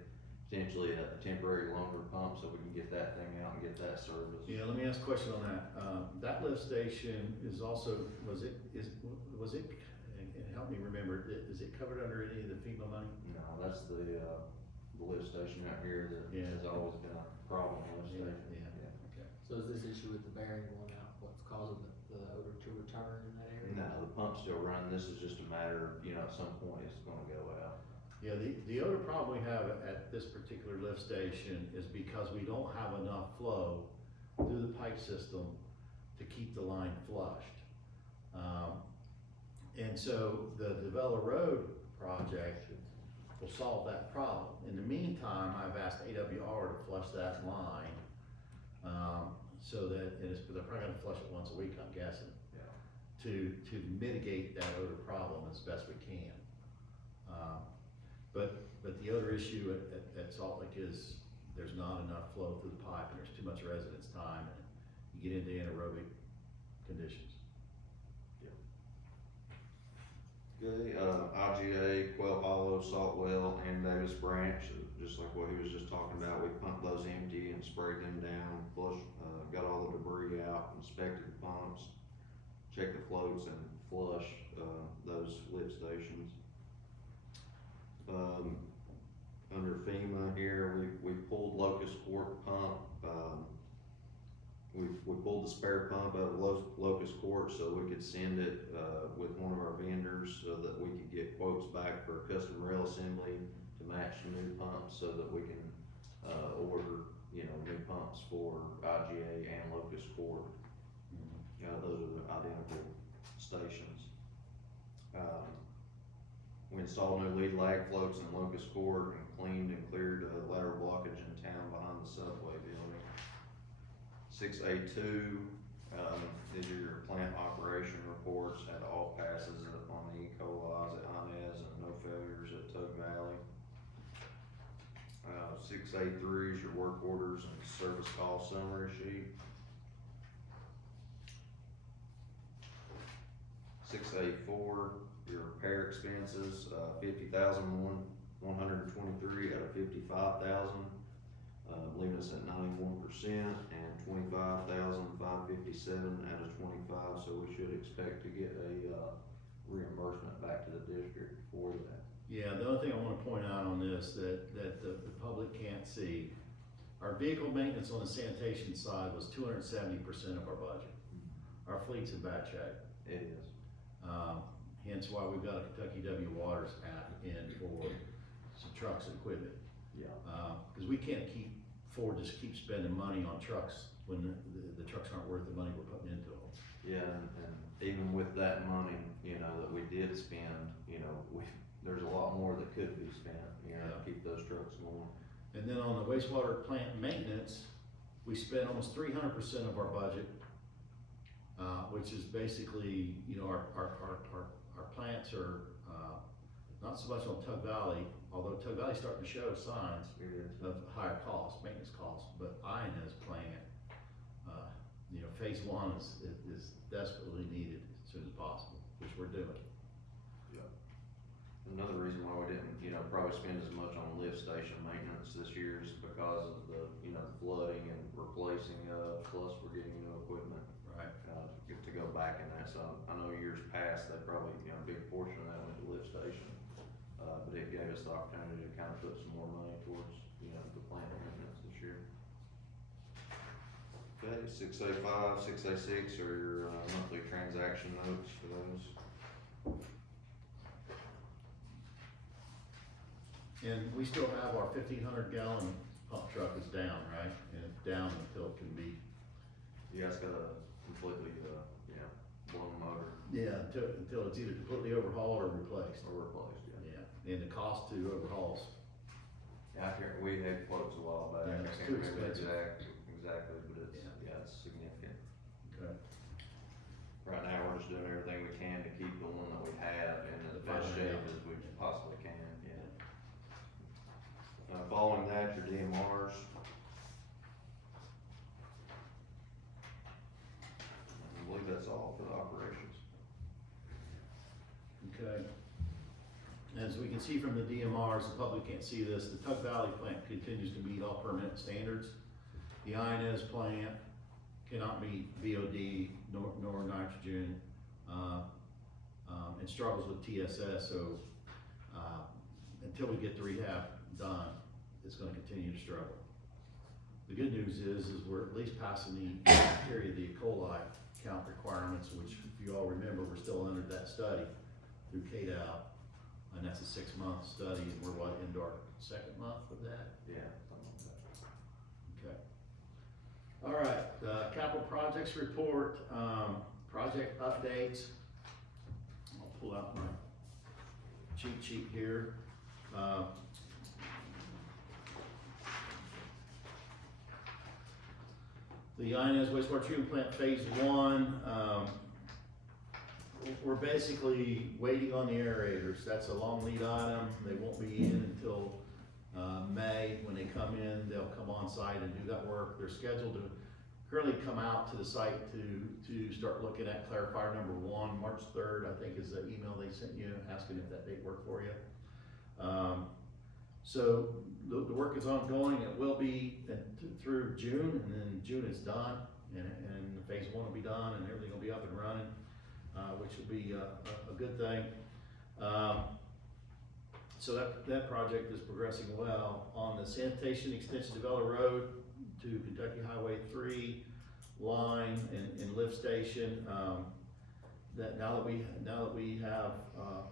potentially a temporary loaner pump so we can get that thing out and get that service. Yeah, let me ask a question on that. That lift station is also, was it, and help me remember, is it covered under any of the FEMA money? No, that's the lift station out here that has always been a problem lift station. Yeah, okay. So is this issue with the bearing going out, what's causing the odor to return in that area? No, the pump's still running. This is just a matter of, at some point it's gonna go out. Yeah, the other problem we have at this particular lift station is because we don't have enough flow through the pipe system to keep the line flushed. And so the Develop Road project will solve that problem. In the meantime, I've asked AWR to flush that line, so that, they're probably gonna flush it once a week, I'm guessing. Yeah. To mitigate that odor problem as best we can. But the other issue at Salt Lake is there's not enough flow through the pipe and there's too much residence time and you get into anaerobic conditions. Okay, IGA, Quail Hollow, Salt Well, and Davis Branch, just like what he was just talking about, we pumped those empty and sprayed them down, flush, got all the debris out, inspected the pumps, checked the floats and flushed, those lift stations. Under FEMA here, we pulled Locust Court pump, we pulled the spare pump out of Locust Court report so we could send it, with one of our vendors so that we could get quotes back for custom rail assembly to match the new pumps so that we can, order, new pumps for IGA and Locust Court. Those are the identical stations. We installed new lead lag floats in Locust Court and cleaned and cleared the lateral blockage in town behind the subway building. 6A2, these are your plant operation reports, had all passes on the E. coli's at Inez and no failures at Tug Valley. 6A3 is your work orders and service call summary sheet. 6A4, your repair expenses, 50,123 out of 55,000, leaving us at 91%, and 25,557 out of 25. So we should expect to get a reimbursement back to the district for that. Yeah, the other thing I wanna point out on this that the public can't see, our vehicle maintenance on the sanitation side was 270% of our budget. Our fleet's in bad shape. It is. Hence why we've got a Kentucky W Waters app in for some trucks and equipment. Yeah. Cause we can't afford to just keep spending money on trucks when the trucks aren't worth the money we're putting into them. Yeah, and even with that money, that we did spend, there's a lot more that could be spent, to keep those trucks going. And then on the wastewater plant maintenance, we spent almost 300% of our budget, which is basically, our plants are, not so much on Tug Valley, although Tug Valley's starting to show signs of higher costs, maintenance costs, but Inez plant, phase one is desperately needed as soon as possible, which we're doing. Another reason why we didn't, probably spend as much on lift station maintenance this year is because of the, flooding and replacing, plus we're getting new equipment. Right. To go back in that, so I know years past, they probably, a big portion of that went to lift station. But it gave us the opportunity to kind of put some more money towards, the plant maintenance this year. Okay, 6A5, 6A6 are your, monthly transaction notes for those. And we still have our 1,500 gallon pump truck is down, right? And it's down until it can be. You guys got a completely, blown motor Yeah, until it's either completely overhauled or replaced. or replaced, yeah. Yeah, and the cost to overhauls. We had quotes a while back, Yeah, I it's can't too remember expensive. exactly, but it's, Yeah. it's significant. Okay. Right now, we're just doing everything we can to keep the one that we have in as best shape as we possibly can, following that, your DMRs. I believe that's all for the operations. Okay. As we can see from the DMRs, the public can't see this, the Tug Valley plant continues to meet all permit standards. The Inez plant cannot meet VOD nor nitrogen, and struggles with TSS, so, until we get the rehab done, it's gonna continue to struggle. The good news is we're at least passing the bacteria, the E. coli count requirements, which if you all remember, we're still under that study through KDOW, and that's a 6-month study, and we're into our 2nd month of that? Yeah, something like that. Okay. All right, capital projects report, project updates. I'll pull out my cheat sheet here. The Inez wastewater treatment plant phase 1, we're basically waiting on the aerators. That's a long lead item. They won't be in until May. When they come in, they'll come on site and do that work. They're scheduled to currently come out to the site to start looking at clarifier number 1, March 3rd, I think is the email they sent you asking if that date worked for you. So the work is ongoing. It will be through June, and then June is done, and phase 1 will be done, and everything will be up and running, which will be a good thing. So that project is progressing well. On the sanitation extension to Vella Road to Kentucky Highway 3 line and lift station, that now that we have,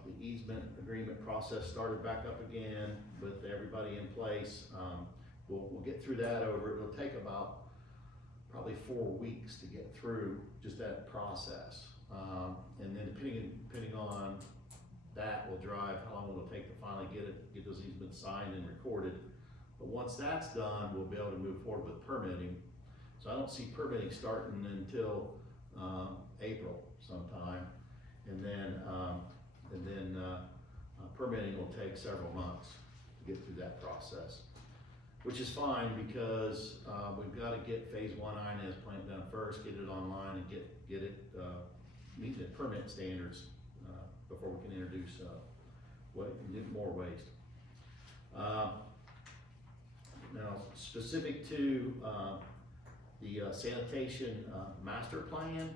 the easement agreement process started back up again with everybody in place, we'll get through that over, it'll take about probably 4 weeks to get through just that process. And then depending on that will drive how long it'll take to finally get those easements signed and recorded. But once that's done, we'll be able to move forward with permitting. So I don't see permitting starting until, April sometime. And then permitting will take several months to get through that process. Which is fine because, we've gotta get phase 1 INS plant done first, get it online and get it, meet the permit standards, before we can introduce, more waste. Now, specific to, the sanitation, master plan,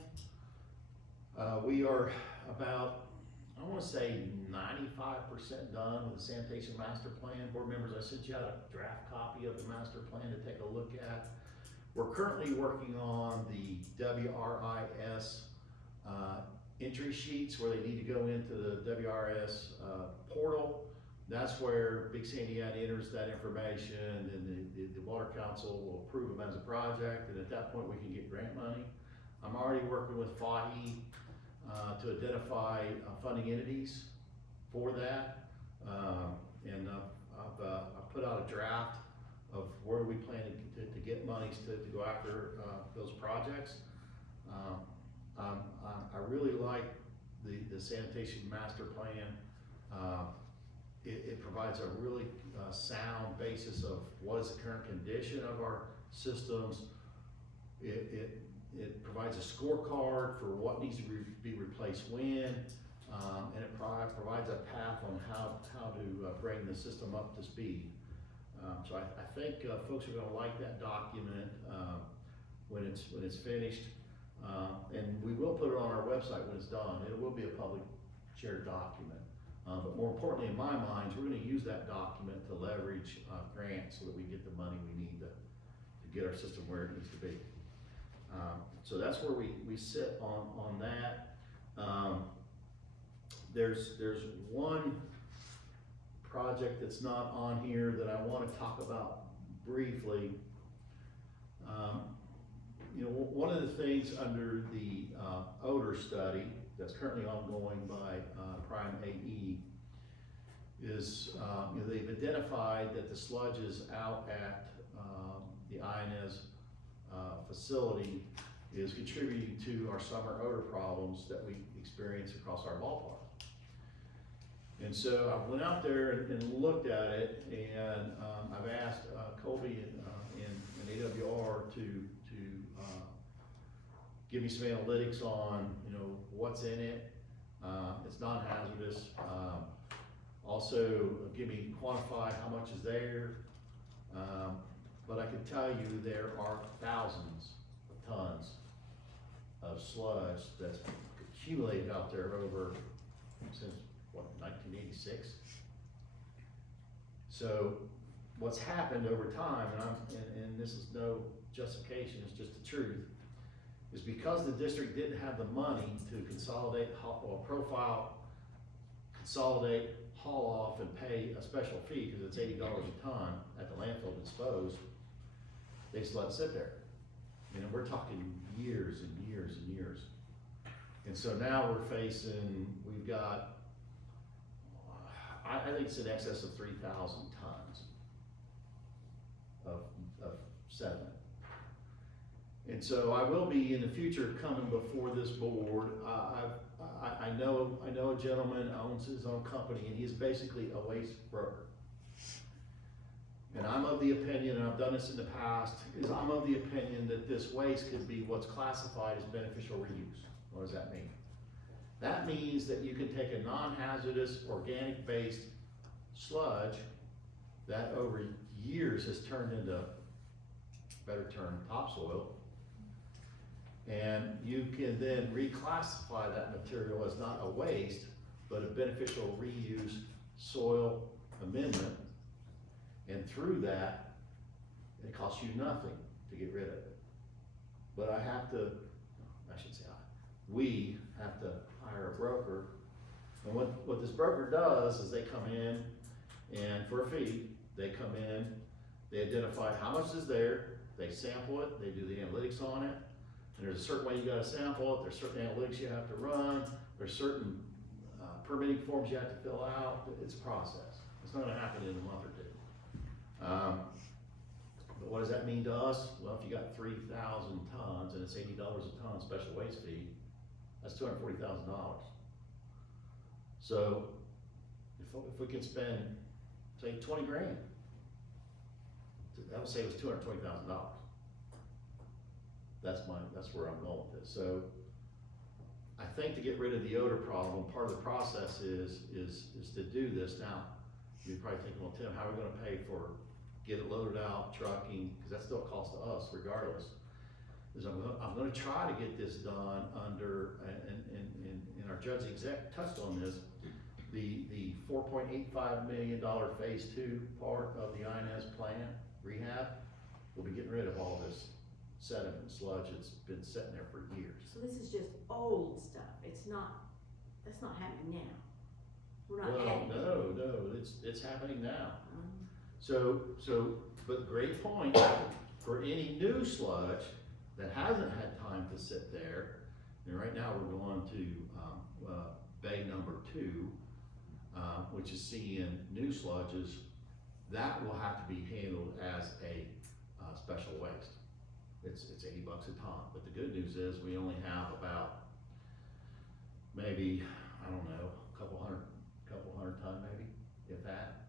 we are about, I wanna say 95% done with the sanitation master plan. Board members, I sent you out a draft copy of the master plan to take a look at. We're currently working on the WRIS, entry sheets where they need to go into the WRS, portal. That's where Big Sandy enters that information, and the Water Council will approve them as a project, and at that point we can get grant money. I'm already working with FAHI, to identify funding entities for that. And I've put out a draft of where we plan to get monies to go after those projects. I really like the sanitation master plan. It provides a really sound basis of what is the current condition of our systems. It provides a scorecard for what needs to be replaced when, and it provides a path on how to bring the system up to speed. So I think folks are gonna like that document when it's finished. And we will put it on our website when it's done. It will be a public shared document. But more importantly, in my mind, we're gonna use that document to leverage grants so that we get the money we need to get our system where it needs to be. So that's where we sit on that. There's one project that's not on here that I wanna talk about briefly. You know, one of the things under the odor study that's currently ongoing by Prime AE is, you know, they've identified that the sludges out at the INS facility is contributing to our summer odor problems that we experience across our ballpark. And so I went out there and looked at it, and I've asked Colby and AWR to give me some analytics on, you know, what's in it. It's non-hazardous. Also, quantify how much is there. But I can tell you there are thousands of tons of sludge that's accumulated out there over, since, what, 1986? So what's happened over time, and this is no justification, it's just the truth, is because the district didn't have the money to consolidate or profile, consolidate, haul off, and pay a special fee, because it's $80 a ton at the landfill to dispose, they just let it sit there. You know, we're talking years and years and years. And so now we've got, I think it's in excess of 3,000 tons of sediment. And so I will be in the future coming before this board. I know a gentleman owns his own company, and he's basically a waste broker. And I'm of the opinion, and I've done this in the past, is I'm of the opinion that this waste could be what's classified as beneficial reuse. What does that mean? That means that you can take a non-hazardous, organic-based sludge that over years has turned into, better term, topsoil, and you can then reclassify that material as not a waste, but a beneficial reuse soil amendment. And through that, it costs you nothing to get rid of it. But we have to hire a broker. And what this broker does is they come in and for a fee, they come in, they identify how much is there, they sample it, they do the analytics on it, and there's a certain way you gotta sample it, there's certain analytics you have to run, there's certain permitting forms you have to fill out, it's a process. It's not gonna happen in a month or two. But what does that mean to us? Well, if you got 3,000 tons and it's $80 a ton special waste fee, that's $240,000. So if we could spend, say, 20 grand, that would save us $220,000. That's where I'm going with this. So I think to get rid of the odor problem, part of the process is to do this. Now, you're probably thinking, well, Tim, how are we gonna pay for, get it loaded out, trucking, because that still costs to us regardless. Is I'm gonna try to get this done under, and our judge exec touched on this, the $4.85 million phase 2 part of the INS plant rehab, we'll be getting rid of all this sediment and sludge that's been sitting there for years. So this is just old stuff, that's not happening now. We're not Well, adding. no, it's happening now. So, but great point, for any new sludge that hasn't had time to sit there, and right now we're going to, bay number 2, which is seeing new sludges, that will have to be handled as a, special waste. It's $80 a ton, but the good news is we only have about, maybe, I don't know, a couple hundred ton maybe, if that.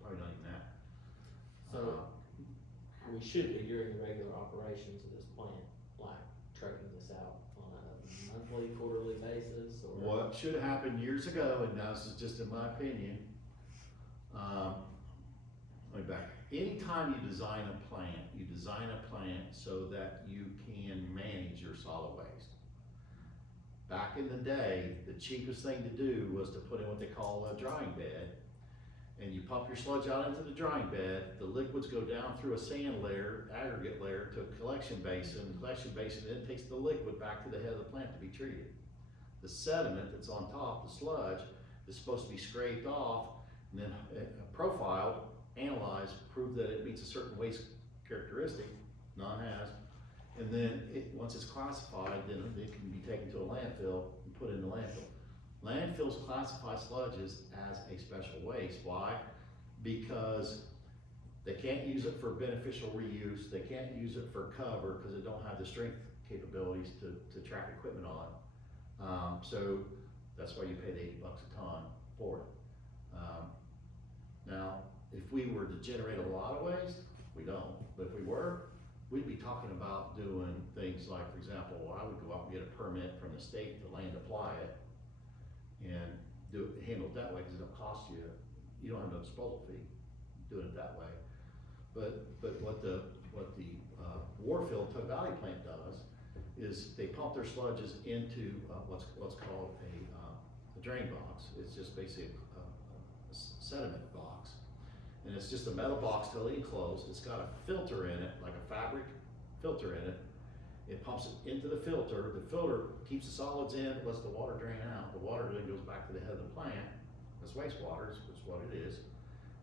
Probably not even that. So, we should be during the regular operations of this plant, like trucking this out on a monthly, quarterly basis, or? What should have happened years ago, and now this is just in my opinion, let me back. Anytime you design a plant so that you can manage your solid waste. Back in the day, the cheapest thing to do was to put in what they call a drying bed, and you pump your sludge out into the drying bed, the liquids go down through a sand layer, aggregate layer, to a collection basin. The collection basin then takes the liquid back to the head of the plant to be treated. The sediment that's on top, the sludge, is supposed to be scraped off and then profiled, analyzed, prove that it meets a certain waste characteristic, none has, and then once it's classified, then it can be taken to a landfill and put in the landfill. Landfills classify sludges as a special waste. Why? Because they can't use it for beneficial reuse, they can't use it for cover because it don't have the strength capabilities to track equipment on. So that's why you pay the $80 a ton for it. Now, if we were to generate a lot of waste, we don't, but if we were, we'd be talking about doing things like, for example, I would go out and get a permit from the state to land apply it and handle it that way, because it don't cost you, you don't have no disposal fee doing it that way. But what the Warfield Tug Valley plant does is they pump their sludges into what's called a drain box. It's just basically a sediment box. And it's just a metal box totally enclosed. It's got a filter in it, like a fabric filter in it. It pumps it into the filter. The filter keeps the solids in, lets the water drain out. The water then goes back to the head of the plant. That's wastewater, is what it is.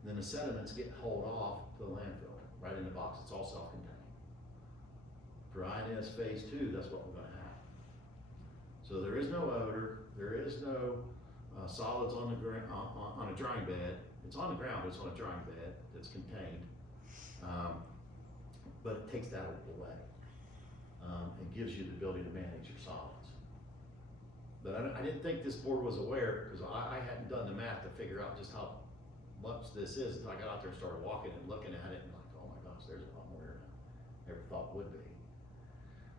And then the sediments get hauled off to the landfill, right in the box. It's all self-contained. For INS phase 2, that's what we're gonna have. So there is no odor, there is no solids on a drying bed. It's on the ground, but it's on a drying bed that's contained. But it takes that away. And gives you the ability to manage your solids. But I didn't think this board was aware, because I hadn't done the math to figure out just how much this is until I got out there and started walking and looking at it and like, oh my gosh, there's a lot more than I ever thought would be.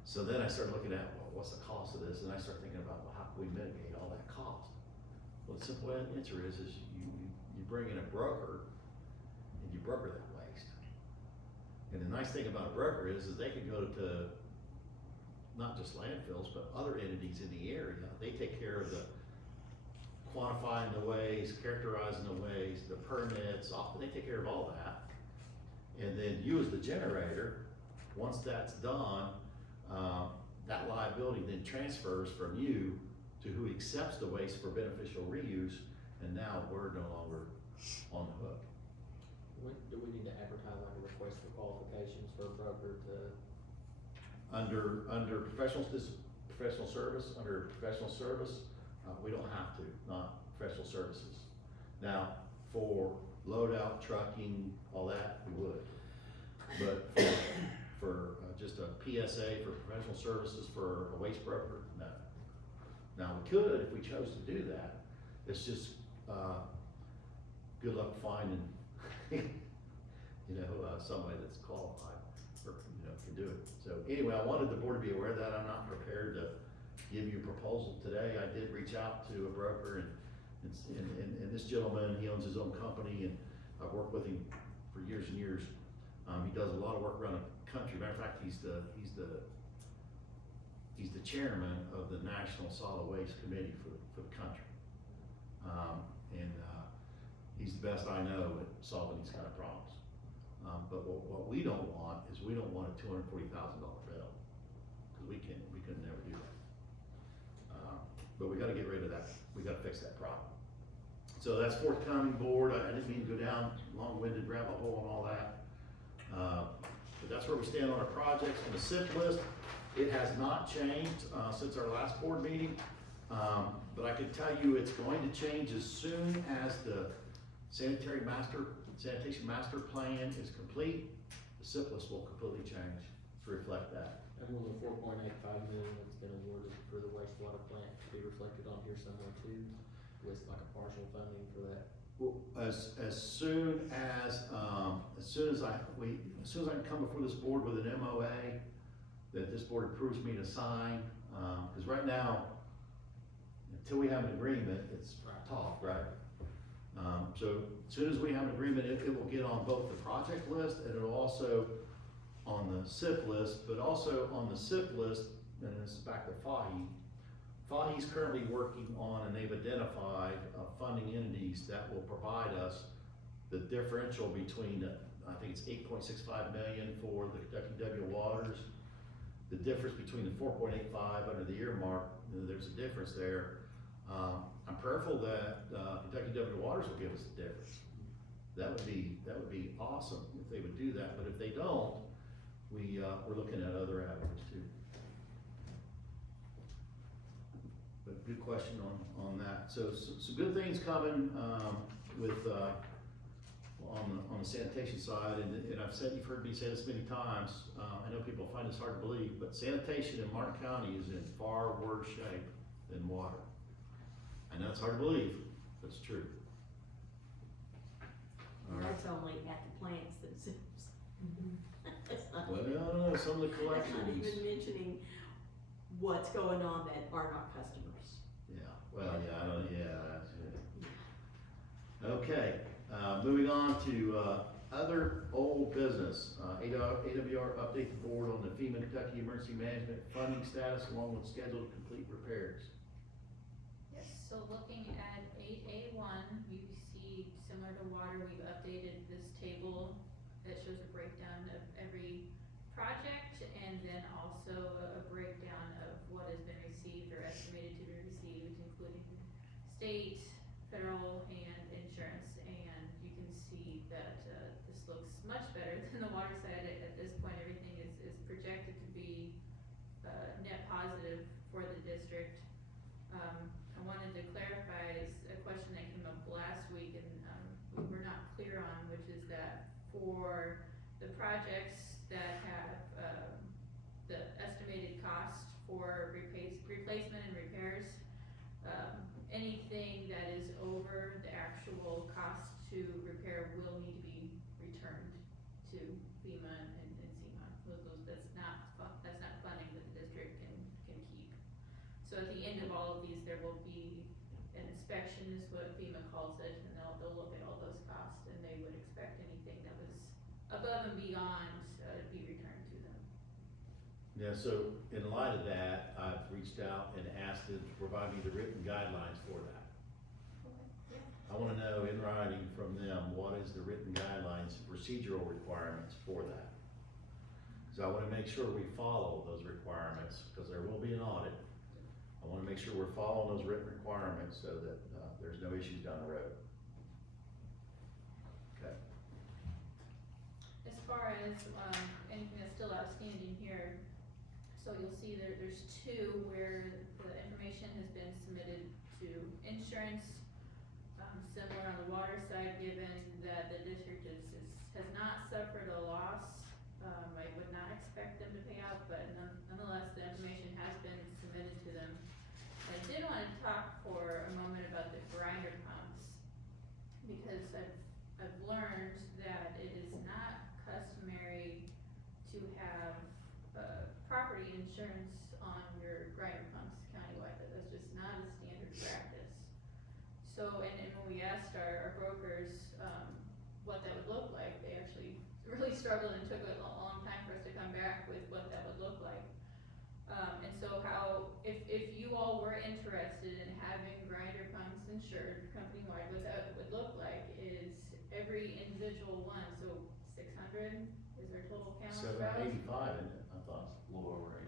So then I started looking at, well, what's the cost of this? And I started thinking about, well, how can we mitigate all that cost? Well, the simple answer is you bring in a broker and you broker that waste. And the nice thing about a broker is they can go to not just landfills, but other entities in the area. They take care of the quantifying the waste, characterizing the waste, the permits, they take care of all that. And then you as the generator, once that's done, that liability then transfers from you to who accepts the waste for beneficial reuse, and now we're no longer on the hook. Do we need to advertise like a request for qualifications for a broker to? Under professional service, we don't have to, not professional services. Now, for loadout, trucking, all that, we would. But for just a PSA for professional services for a waste broker, no. Now, we could if we chose to do that. It's just, good luck finding, somebody that's qualified or, can do it. So anyway, I wanted the board to be aware of that. I'm not prepared to give you a proposal today. I did reach out to a broker and this gentleman, he owns his own company, and I've worked with him for years and years. He does a lot of work around the country. Matter of fact, he's the chairman of the National Solid Waste Committee for the country. He's the best I know at solving these kind of problems. But what we don't want is we don't want a $240,000 bill, because we could never do that. But we gotta get rid of that. We gotta fix that problem. So that's forthcoming, board. I didn't mean to go down long-winded rabbit hole and all that. But that's where we stand on our projects. On the SIP list, it has not changed, since our last board meeting. But I can tell you it's going to change as soon as the sanitation master plan is complete. The SIP list will completely change to reflect that. And will the $4.85 million that's been awarded for the wastewater plant be reflected on here somewhere too, with like a partial funding for that? Well, as soon as I can come before this board with an MOA that this board approves me to sign, because right now, until we have an agreement, it's talk, right? So as soon as we have an agreement, it will get on both the project list and it'll also on the SIP list, but also on the SIP list, and this is back to Fahy. Fahy's currently working on, and they've identified funding entities that will provide us the differential between, I think it's 8.65 million for the Kentucky W Waters. The difference between the 4.85 under the earmark, there's a difference there. I'm prayerful that Kentucky W Waters will give us the difference. That would be awesome if they would do that, but if they don't, we're looking at other avenues too. But good question on that. So some good things coming with on the sanitation side, and I've said, you've heard me say this many times. I know people find this hard to believe, but sanitation in Martin County is in far worse shape than water. I know it's hard to believe, but it's true. All right. That's only at the plants themselves. That's not Well, even- I don't know, some of the That's not collections. even mentioning what's going on that are not customers. Yeah, well, yeah, I don't, yeah, that's it. Okay, moving on to, other old business. AWR update the board on the FEMA Kentucky Emergency Management funding status along with scheduled complete repairs. Yes, so looking at 8A1, you see similar to water, we've updated this table that shows a breakdown of every project and then also a breakdown of what has been received or estimated to be received, including state, federal, and insurance. And you can see that this looks much better than the water side. At this point, everything is projected to be net positive for the district. I wanted to clarify a question that came up last week and we were not clear on, which is that for the projects that have the estimated cost for replacement and repairs, anything that is over the actual cost to repair will need to be returned to FEMA and SEMA. That's not funding that the district can keep. So at the end of all of these, there will be an inspection, is what FEMA calls it, and they'll look at all those costs, and they would expect anything that was above and beyond to be returned to them. Yeah, so in light of that, I've reached out and asked them to provide me the written guidelines for that. I wanna know in writing from them, what is the written guidelines, procedural requirements for that? Cause I wanna make sure we follow those requirements, cause there will be an audit I wanna make sure we're following those written requirements so that, there's no issues down the road. Okay. As far as, anything that's still outstanding here, so you'll see there's two where the information has been submitted to insurance. Similar on the water side, given that the district has not suffered a loss, I would not expect them to pay out, but nonetheless, the information has been submitted to them. I did wanna talk for a moment about the grinder pumps, because I've learned that it is not customary to have, property insurance on your grinder pumps countywide, that's just not a standard practice. So, and when we asked our brokers, what that would look like, they actually really struggled and took a long time for us to come back with what that would look like. And so if you all were interested in having grinder pumps insured company-wide, what that would look like is every individual one, so 600 is our total count. 785, isn't it, I thought? A little over 8.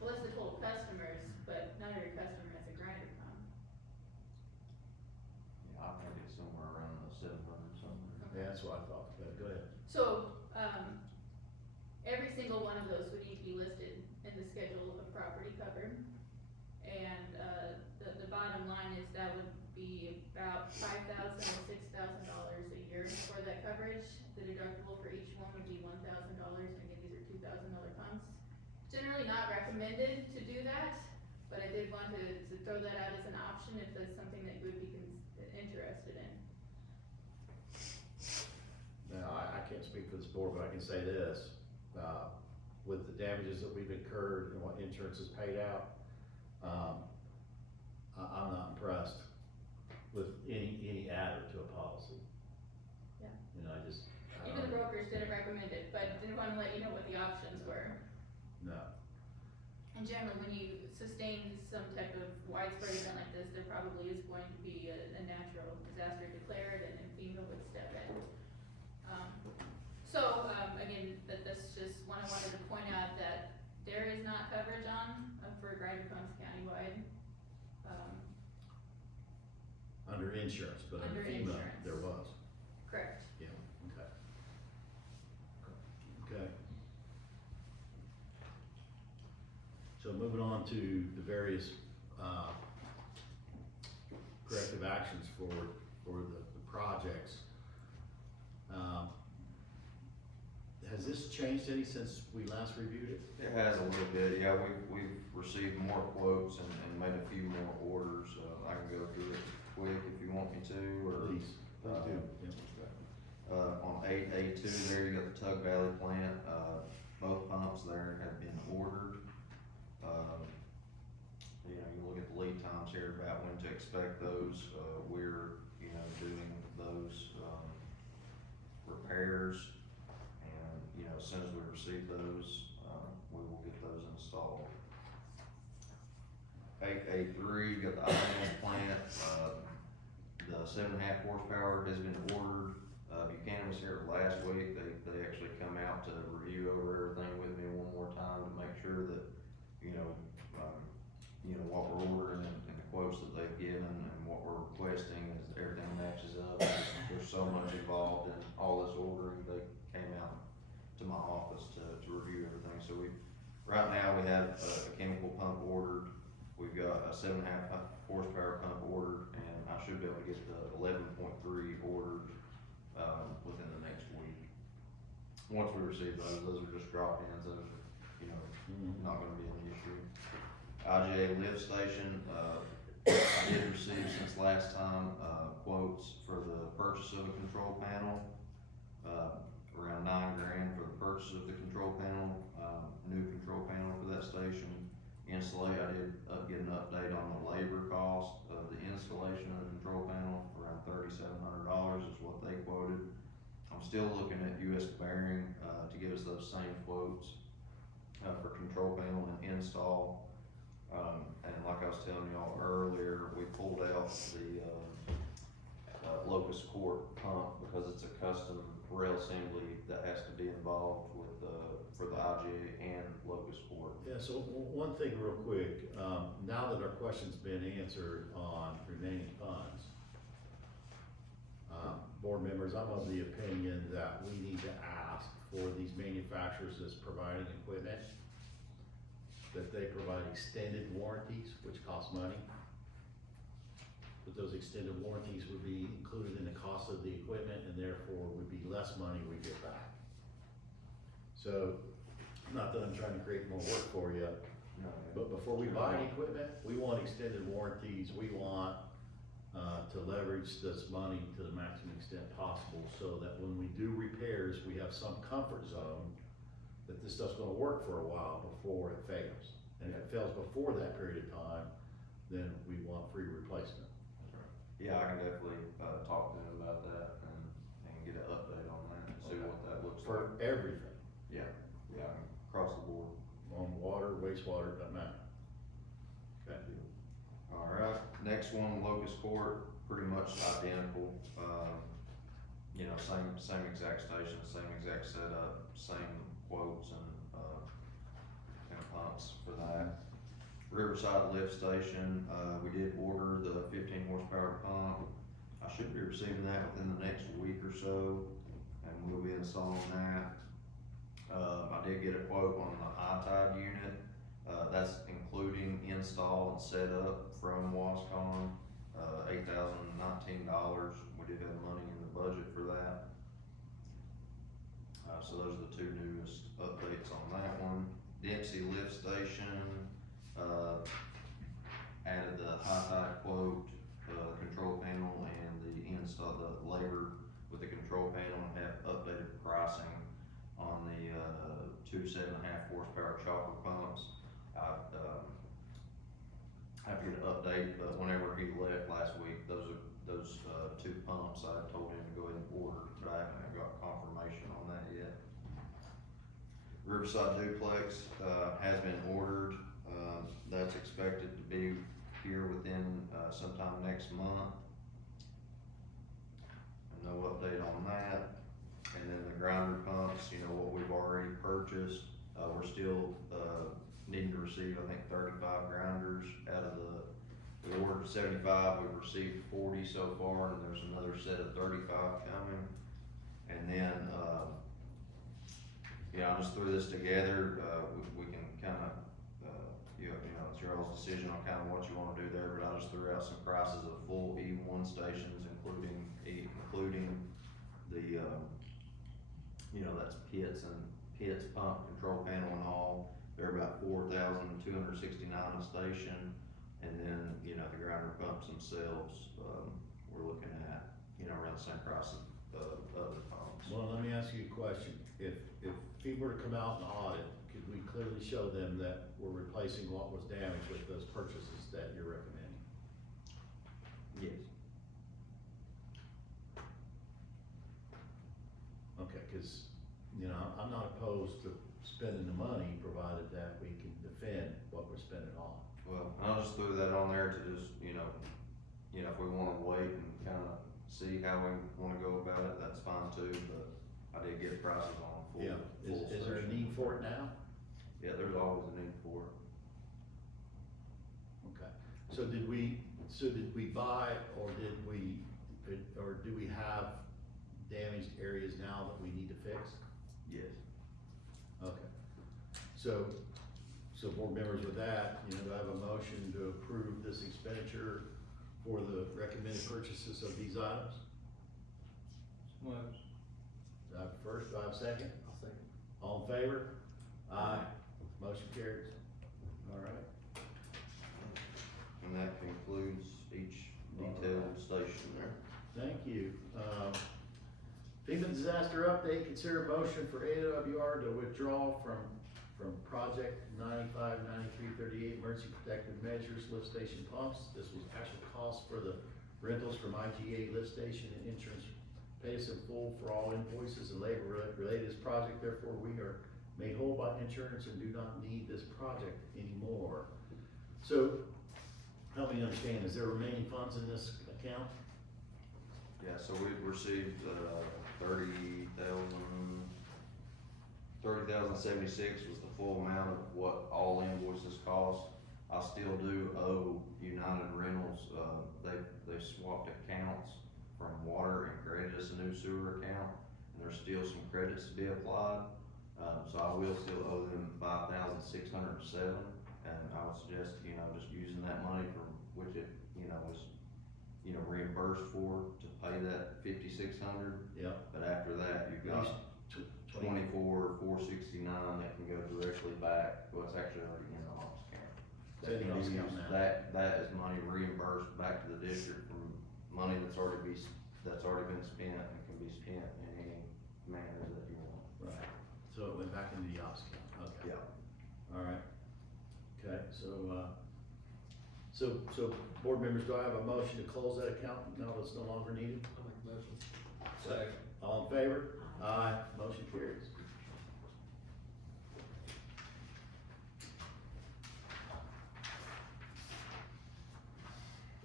Well, that's the total customers, but not every customer has a grinder pump. Yeah, I think it's somewhere around the 700 somewhere. Yeah, that's what I thought, but go ahead. So, every single one of those would need to be listed in the schedule of property covered. And, the bottom line is that would be about $5,000 to $6,000 a year for that coverage. The deductible for each one would be $1,000, and again, these are $2,000 pumps. Generally not recommended to do that, but I did want to throw that out as an option if that's something that you would be interested in. Now, I can't speak for this board, but I can say this, with the damages that we've incurred and what insurance has paid out, I'm not impressed with any adder to a policy. Yeah. You know, I just. Even the brokers didn't recommend it, but didn't wanna let you know what the options were. No, And generally, when you sustain some type of widespread event like this, there probably is going to be a natural disaster declared, and then FEMA would step in. Again, that's just one I wanted to point out, that there is not coverage on, for grinder pumps countywide. under insurance, but under Under FEMA, insurance. there was, Correct. yeah, okay. Okay. So moving on to the various, corrective actions for the projects. Has this changed any since we last reviewed it? It has a little bit, yeah, we've received more quotes and made a few more orders, I can go through it quick if you want me to, or. Please do, yeah. On 8A2 there, you got the Tug Valley plant, both pumps there have been ordered. You know, you look at the lead times here about when to expect those, we're, you know, doing those, repairs. And, you know, as soon as we receive those, we will get those installed. 8A3, you got the INS plant, the 7.5 horsepower has been ordered. Buchanan was here last week, they actually come out to review over everything with me one more time to make sure that, you know, what we're ordering and the quotes that they've given and what we're requesting is everything matches up. There's so much involved in all this ordering, they came out to my office to review everything. So right now we have a chemical pump ordered, we've got a 7.5 horsepower pump ordered, and I should be able to get the 11.3 ordered, within the next week. Once we receive those are just drop-ins, those are, you know, not gonna be an issue. IGA lift station, I did receive since last time, quotes for the purchase of a control panel, around $9,000 for the purchase of the control panel, new control panel for that station. Installation, I did get an update on the labor cost of the installation of the control panel, around $3,700 is what they quoted. I'm still looking at US Bearing, to give us those same quotes, for control panel and install. And like I was telling y'all earlier, we pulled out the Locust Court pump, because it's a custom rail assembly that has to be involved with, for the IGA and Locust Court. Yeah, so one thing real quick, now that our question's been answered on remaining funds, board members, I'm of the opinion that we need to ask for these manufacturers that's providing equipment, that they provide extended warranties, which cost money. But those extended warranties would be included in the cost of the equipment and therefore would be less money we get back. So, not that I'm trying to create more work for you, but before we buy any equipment, we want extended warranties, we want, to leverage this money to the maximum extent possible, so that when we do repairs, we have some comfort zone that this stuff's gonna work for a while before it fails. And if it fails before that period of time, then we want free replacement. Yeah, I can definitely, talk to them about that and get an update on that and see what that looks For like. everything, Yeah, across the board. on water, wastewater, doesn't matter. Okay. Alright, next one, Locust Court, pretty much identical, same exact station, same exact setup, same quotes and pumps for that. Riverside Lift Station, we did order the 15 horsepower pump. I should be receiving that within the next week or so, and we'll be installing that. I did get a quote on the high-tide unit, that's including install and setup from Wascon, $8,019. We did have money in the budget for that. So those are the two newest updates on that one. Dempsey Lift Station, added the high-tide quote, control panel and the install, the labor with the control panel, and have updated pricing on the, 2 7.5 horsepower chopper pumps. I have to get an update, but whenever he left last week, those two pumps, I told him to go ahead and order, but I haven't got confirmation on that yet. Riverside Duplex, has been ordered, that's expected to be here within, sometime next month. No update on that. And then the grinder pumps, what we've already purchased, we're still, needing to receive, I think, 35 grinders out of we ordered 75, we've received 40 so far, and there's another set of 35 coming. And then, I'll just throw this together, we can kinda, it's your all's decision on kinda what you wanna do there, but I just threw out some prices of full E1 stations, including the, that's pits, pump, control panel and all. They're about $4,269 a station, and then, the grinder pumps themselves, we're looking at, around the same price of other pumps. Well, let me ask you a question. If he were to come out and audit, could we clearly show them that we're replacing what was damaged with those purchases that you're recommending? Yes. Okay, cause, I'm not opposed to spending the money, provided that we can defend what we're spending on. Well, I'll just throw that on there to just, if we wanna wait and kinda see how we wanna go about it, that's fine too, but I did get prices on full. Yeah, is there a need for it now? Yeah, there's always a need for it. Okay, so did we buy, or do we have damaged areas now that we need to fix? Yes. Okay, so board members, with that, do I have a motion to approve this expenditure for the recommended purchases of these items? Do I have a first, do I have a second? I'll second. All in favor? Aye. Motion carries. All right. And that concludes each detailed station there. Thank you. FEMA disaster update, consider motion for AWR to withdraw from project 959338 emergency protective measures lift station pumps. This was actual cost for the rentals from IGA lift station, and insurance pays in full for all invoices and labor related to this project. Therefore, we are made whole by insurance and do not need this project anymore. So, help me understand, is there remaining funds in this account? Yeah, so we've received, 30,076 was the full amount of what all invoices cost. I still do owe United Rentals, they swapped accounts from water and created us a new sewer account, and there's still some credits to be applied. So I will still owe them 5,607, and I would suggest, just using that money for which it, was, reimbursed for to pay that 5,600. Yep. But after that, you've got 24,469 that can go directly back, well, it's actually already in the ops account. It's in the ops account now. That is money reimbursed back to the district from money that's already been spent and can be spent in any manner that you want. Right, so it went back into the ops account, okay. Yeah. All right, okay, so board members, do I have a motion to close that account now that it's no longer needed? Second. All in favor? Aye, motion carries.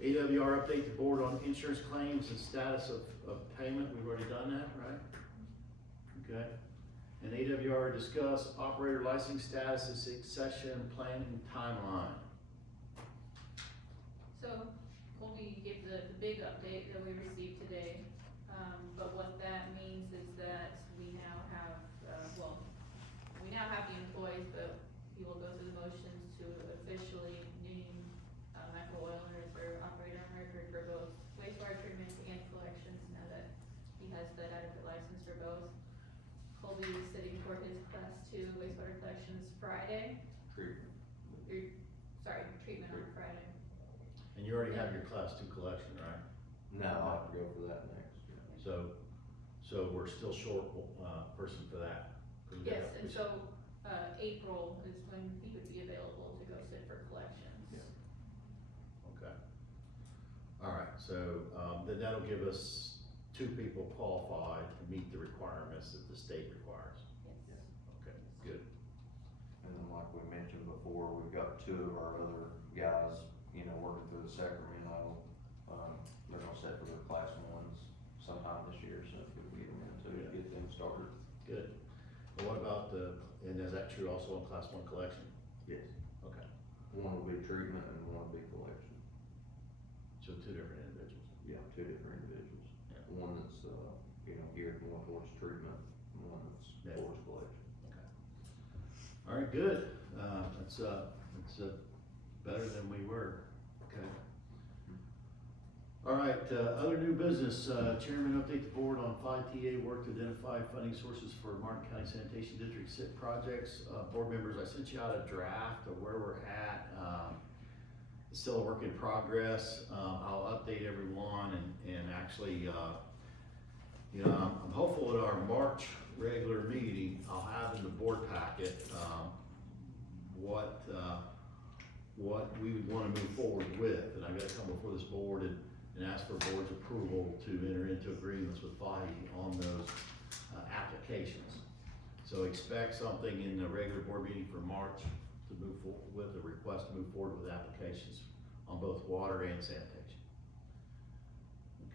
AWR update the board on insurance claims and status of payment, we've already done that, right? Okay, and AWR discuss operator licensing status and succession planning timeline. So Colby gave the big update that we received today, but what that means is that we now have, we now have the employees, but we will go through the motions to officially name Michael Oiler as our operator on record for both wastewater treatment and collections, now that he has that adequate license for both. Colby is sitting for his class 2 wastewater collections Friday, treatment on Friday. And you already have your class 2 collection, right? No, I'll have to go for that next. So we're still short, person for that. Yes, and so, April is when he would be available to go sit for collections. Yeah. Okay. All right, so, then that'll give us 2 people qualified to meet the requirements that the state requires. Yes. Okay, good. And then like we mentioned before, we've got 2 of our other guys, working through the Sacramento. They're gonna set for their class 1s sometime this year, so if we can get them in too, get them started. Good. And what about and is that true also on class 1 collection? Yes. Okay, One will be treatment and one will be collection. so 2 different individuals. Yeah, 2 different individuals. Yeah. One that's, geared more towards treatment, and one that's Yeah. towards collection. Okay. All right, good. That's better than we were. Okay. All right, other new business, Chairman, update the board on 5TA work to identify funding sources for Martin County Sanitation District SIP projects. Board members, I sent you out a draft of where we're at. It's still a work in progress. I'll update everyone and actually, I'm hopeful at our March regular meeting, I'll have in the board packet, what we would wanna move forward with. And I gotta come before this board and ask for board's approval to enter into agreements with FIHE on those applications. So expect something in the regular board meeting for March to move forward with a request to move forward with applications on both water and sanitation.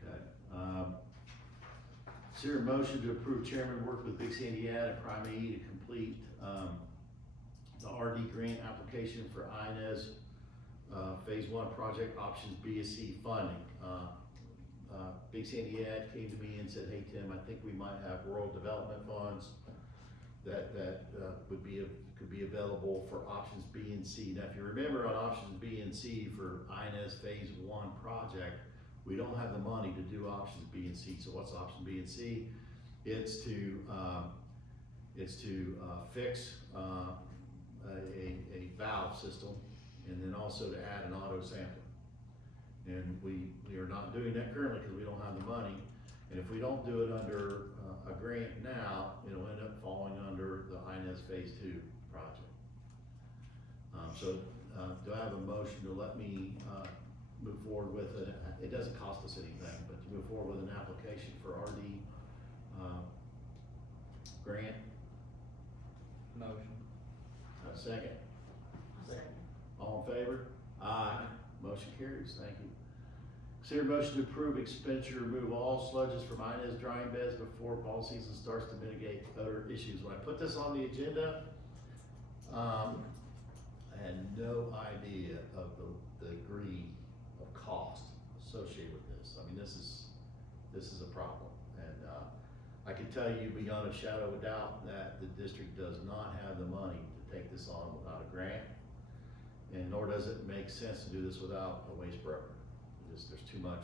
Okay. Is there a motion to approve chairman work with Big Sandy Ad and Prime E to complete the RD grant application for INES Phase 1 project options B and C funding? Big Sandy Ad came to me and said, hey Tim, I think we might have rural development funds that could be available for options B and C. Now, if you remember on options B and C for INES Phase 1 project, we don't have the money to do options B and C. So what's option B and C? It's to fix a valve system, and then also to add an auto sampler. And we are not doing that currently because we don't have the money. And if we don't do it under a grant now, it'll end up falling under the INES Phase 2 project. Do I have a motion to let me move forward with it? It doesn't cost us anything, but to move forward with an application for RD grant? Motion. Second? I'll second. All in favor? Aye. Motion carries, thank you. Consider motion to approve expenditure to remove all sludges from Inez drying beds before fall season starts to mitigate odor issues. When I put this on the agenda, I had no idea of the degree of cost associated with this. I mean, this is a problem. And, I can tell you beyond a shadow of a doubt that the district does not have the money to take this on without a grant. And nor does it make sense to do this without a waste broker. There's too much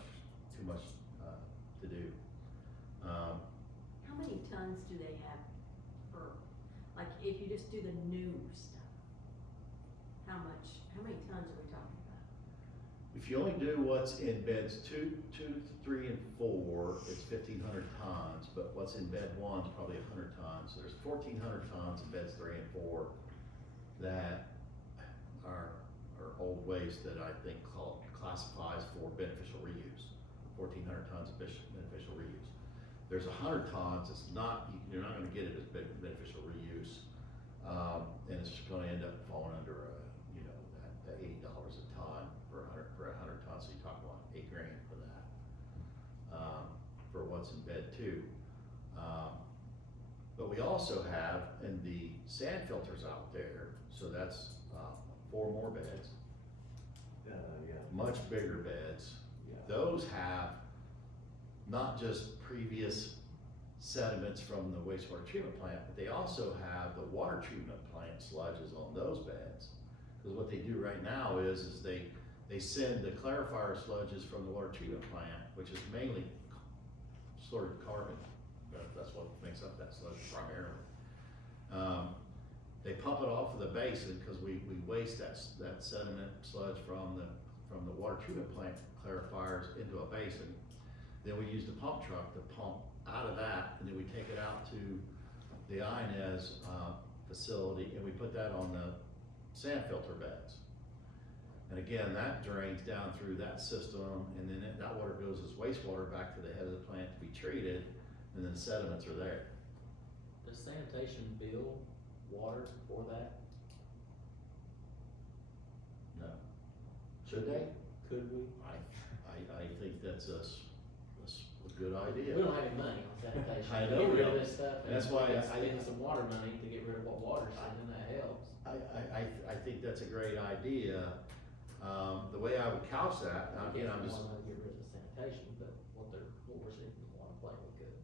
to do. How many tons do they have per, like, if you just do the new stuff? How many tons are we talking about? If you only do what's in beds two, 3, and 4, it's 1,500 tons, but what's in bed 1 is probably 100 tons. So there's 1,400 tons in beds 3 and 4 that are old waste that I think classifies for beneficial reuse. 1,400 tons of beneficial reuse. There's 100 tons, it's not, you're not gonna get it as beneficial reuse. And it's gonna end up falling under that $80 a ton for 100 tons, so you're talking about $8 grand for that. For what's in bed 2. But we also have in the sand filters out there, so that's 4 more beds. Yeah. Much bigger beds. Yeah. Those have not just previous sediments from the wastewater treatment plant, but they also have the water treatment plant sludges on those beds. Because what they do right now is they send the clarifier sludges from the water treatment plant, which is mainly stored carbon. That's what makes up that sludge primarily. They pump it off of the basin because we waste that sediment sludge from the water treatment plant clarifiers into a basin. Then we use the pump truck to pump out of that, and then we take it out to the Inez facility, and we put that on the sand filter beds. And again, that drains down through that system, and then that water goes as wastewater back to the head of the plant to be treated, and then sediments are there. Does sanitation bill water for that? No. Should they? Could we? I think that's a good idea. We don't have any money on sanitation. I To know Get we rid of don't. this stuff. That's why and I- spend some water money to get rid of what water's in, that helps. I think that's a great idea. The way I would couch that, now again, I'm We just, wanna get rid of the sanitation, but what we're seeing from the water plant, we could.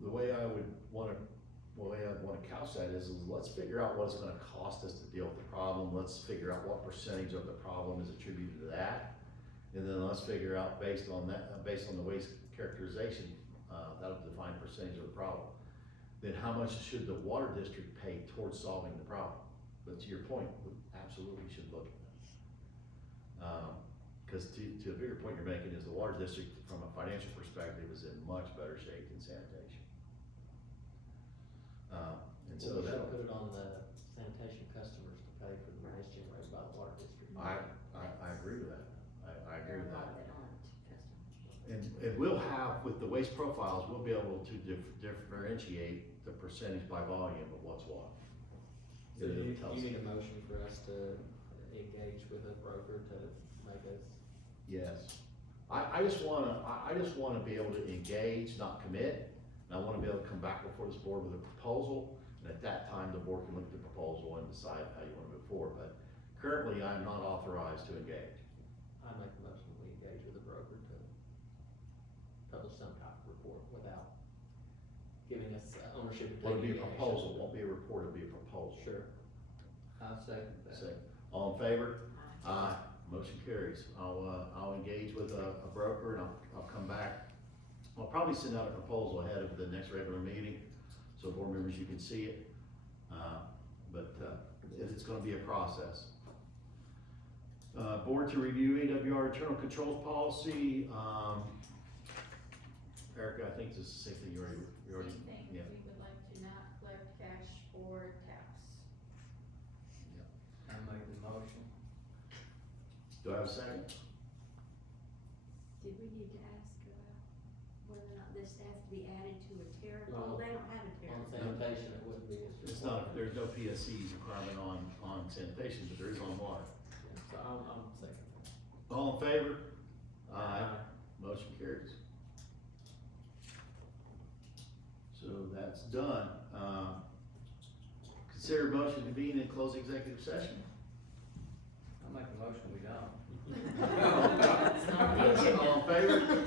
the way I'd wanna couch that is let's figure out what it's gonna cost us to deal with the problem. Let's figure out what percentage of the problem is attributed to that. And then let's figure out based on the waste characterization, that'll define percentage of the problem. Then how much should the water district pay towards solving the problem? But to your point, we absolutely should look at that. Cause to a bigger point you're making is the water district, from a financial perspective, is in much better shape than sanitation. And so Well, we that, should put it on the sanitation customers to pay for the waste generated by the water district. I agree with that. I agree with There are a lot that. that aren't customers. And we'll have, with the waste profiles, we'll be able to differentiate the percentage by volume of what's what. So It'll you tell us. need a motion for us to engage with a broker to make us. Yes. I just wanna be able to engage, not commit, and I wanna be able to come back before this board with a proposal, and at that time, the board can look at the proposal and decide how you wanna move forward, but currently, I'm not authorized to engage. I make the motion, we engage with a broker to publish some type of report without giving us ownership. of Well, it'll be a taking action. proposal, won't be a report, it'll be a proposal. Sure. I'll second that. Say, all in favor? Aye. Motion carries. I'll engage with a broker, and I'll come back. I'll probably send out a proposal ahead of the next regular meeting, so board members, you can see it. But it's gonna be a process. Board to review AWR internal controls policy. Erica, I think this is the same thing you already, Same thing, we yeah. would like to not collect cash for taps. I make the motion. Do I have a second? Did we need to ask about whether or not this has to be added to a tariff? Well, Oh, they don't have a On tariff. sanitation, it wouldn't be. It's not, there's no PSCs requirement on sanitation, but there is on water. So I'm second. All in favor? motion carries. So that's done. Consider motion to convene in closed executive session. I'll make a motion, we don't. All in favor?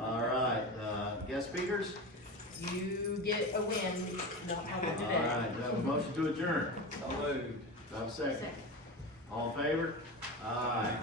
All right, guest speakers? You get a win, not having All today. right, do I have a motion to adjourn? So moved. Do I have a second? All in favor? Aye.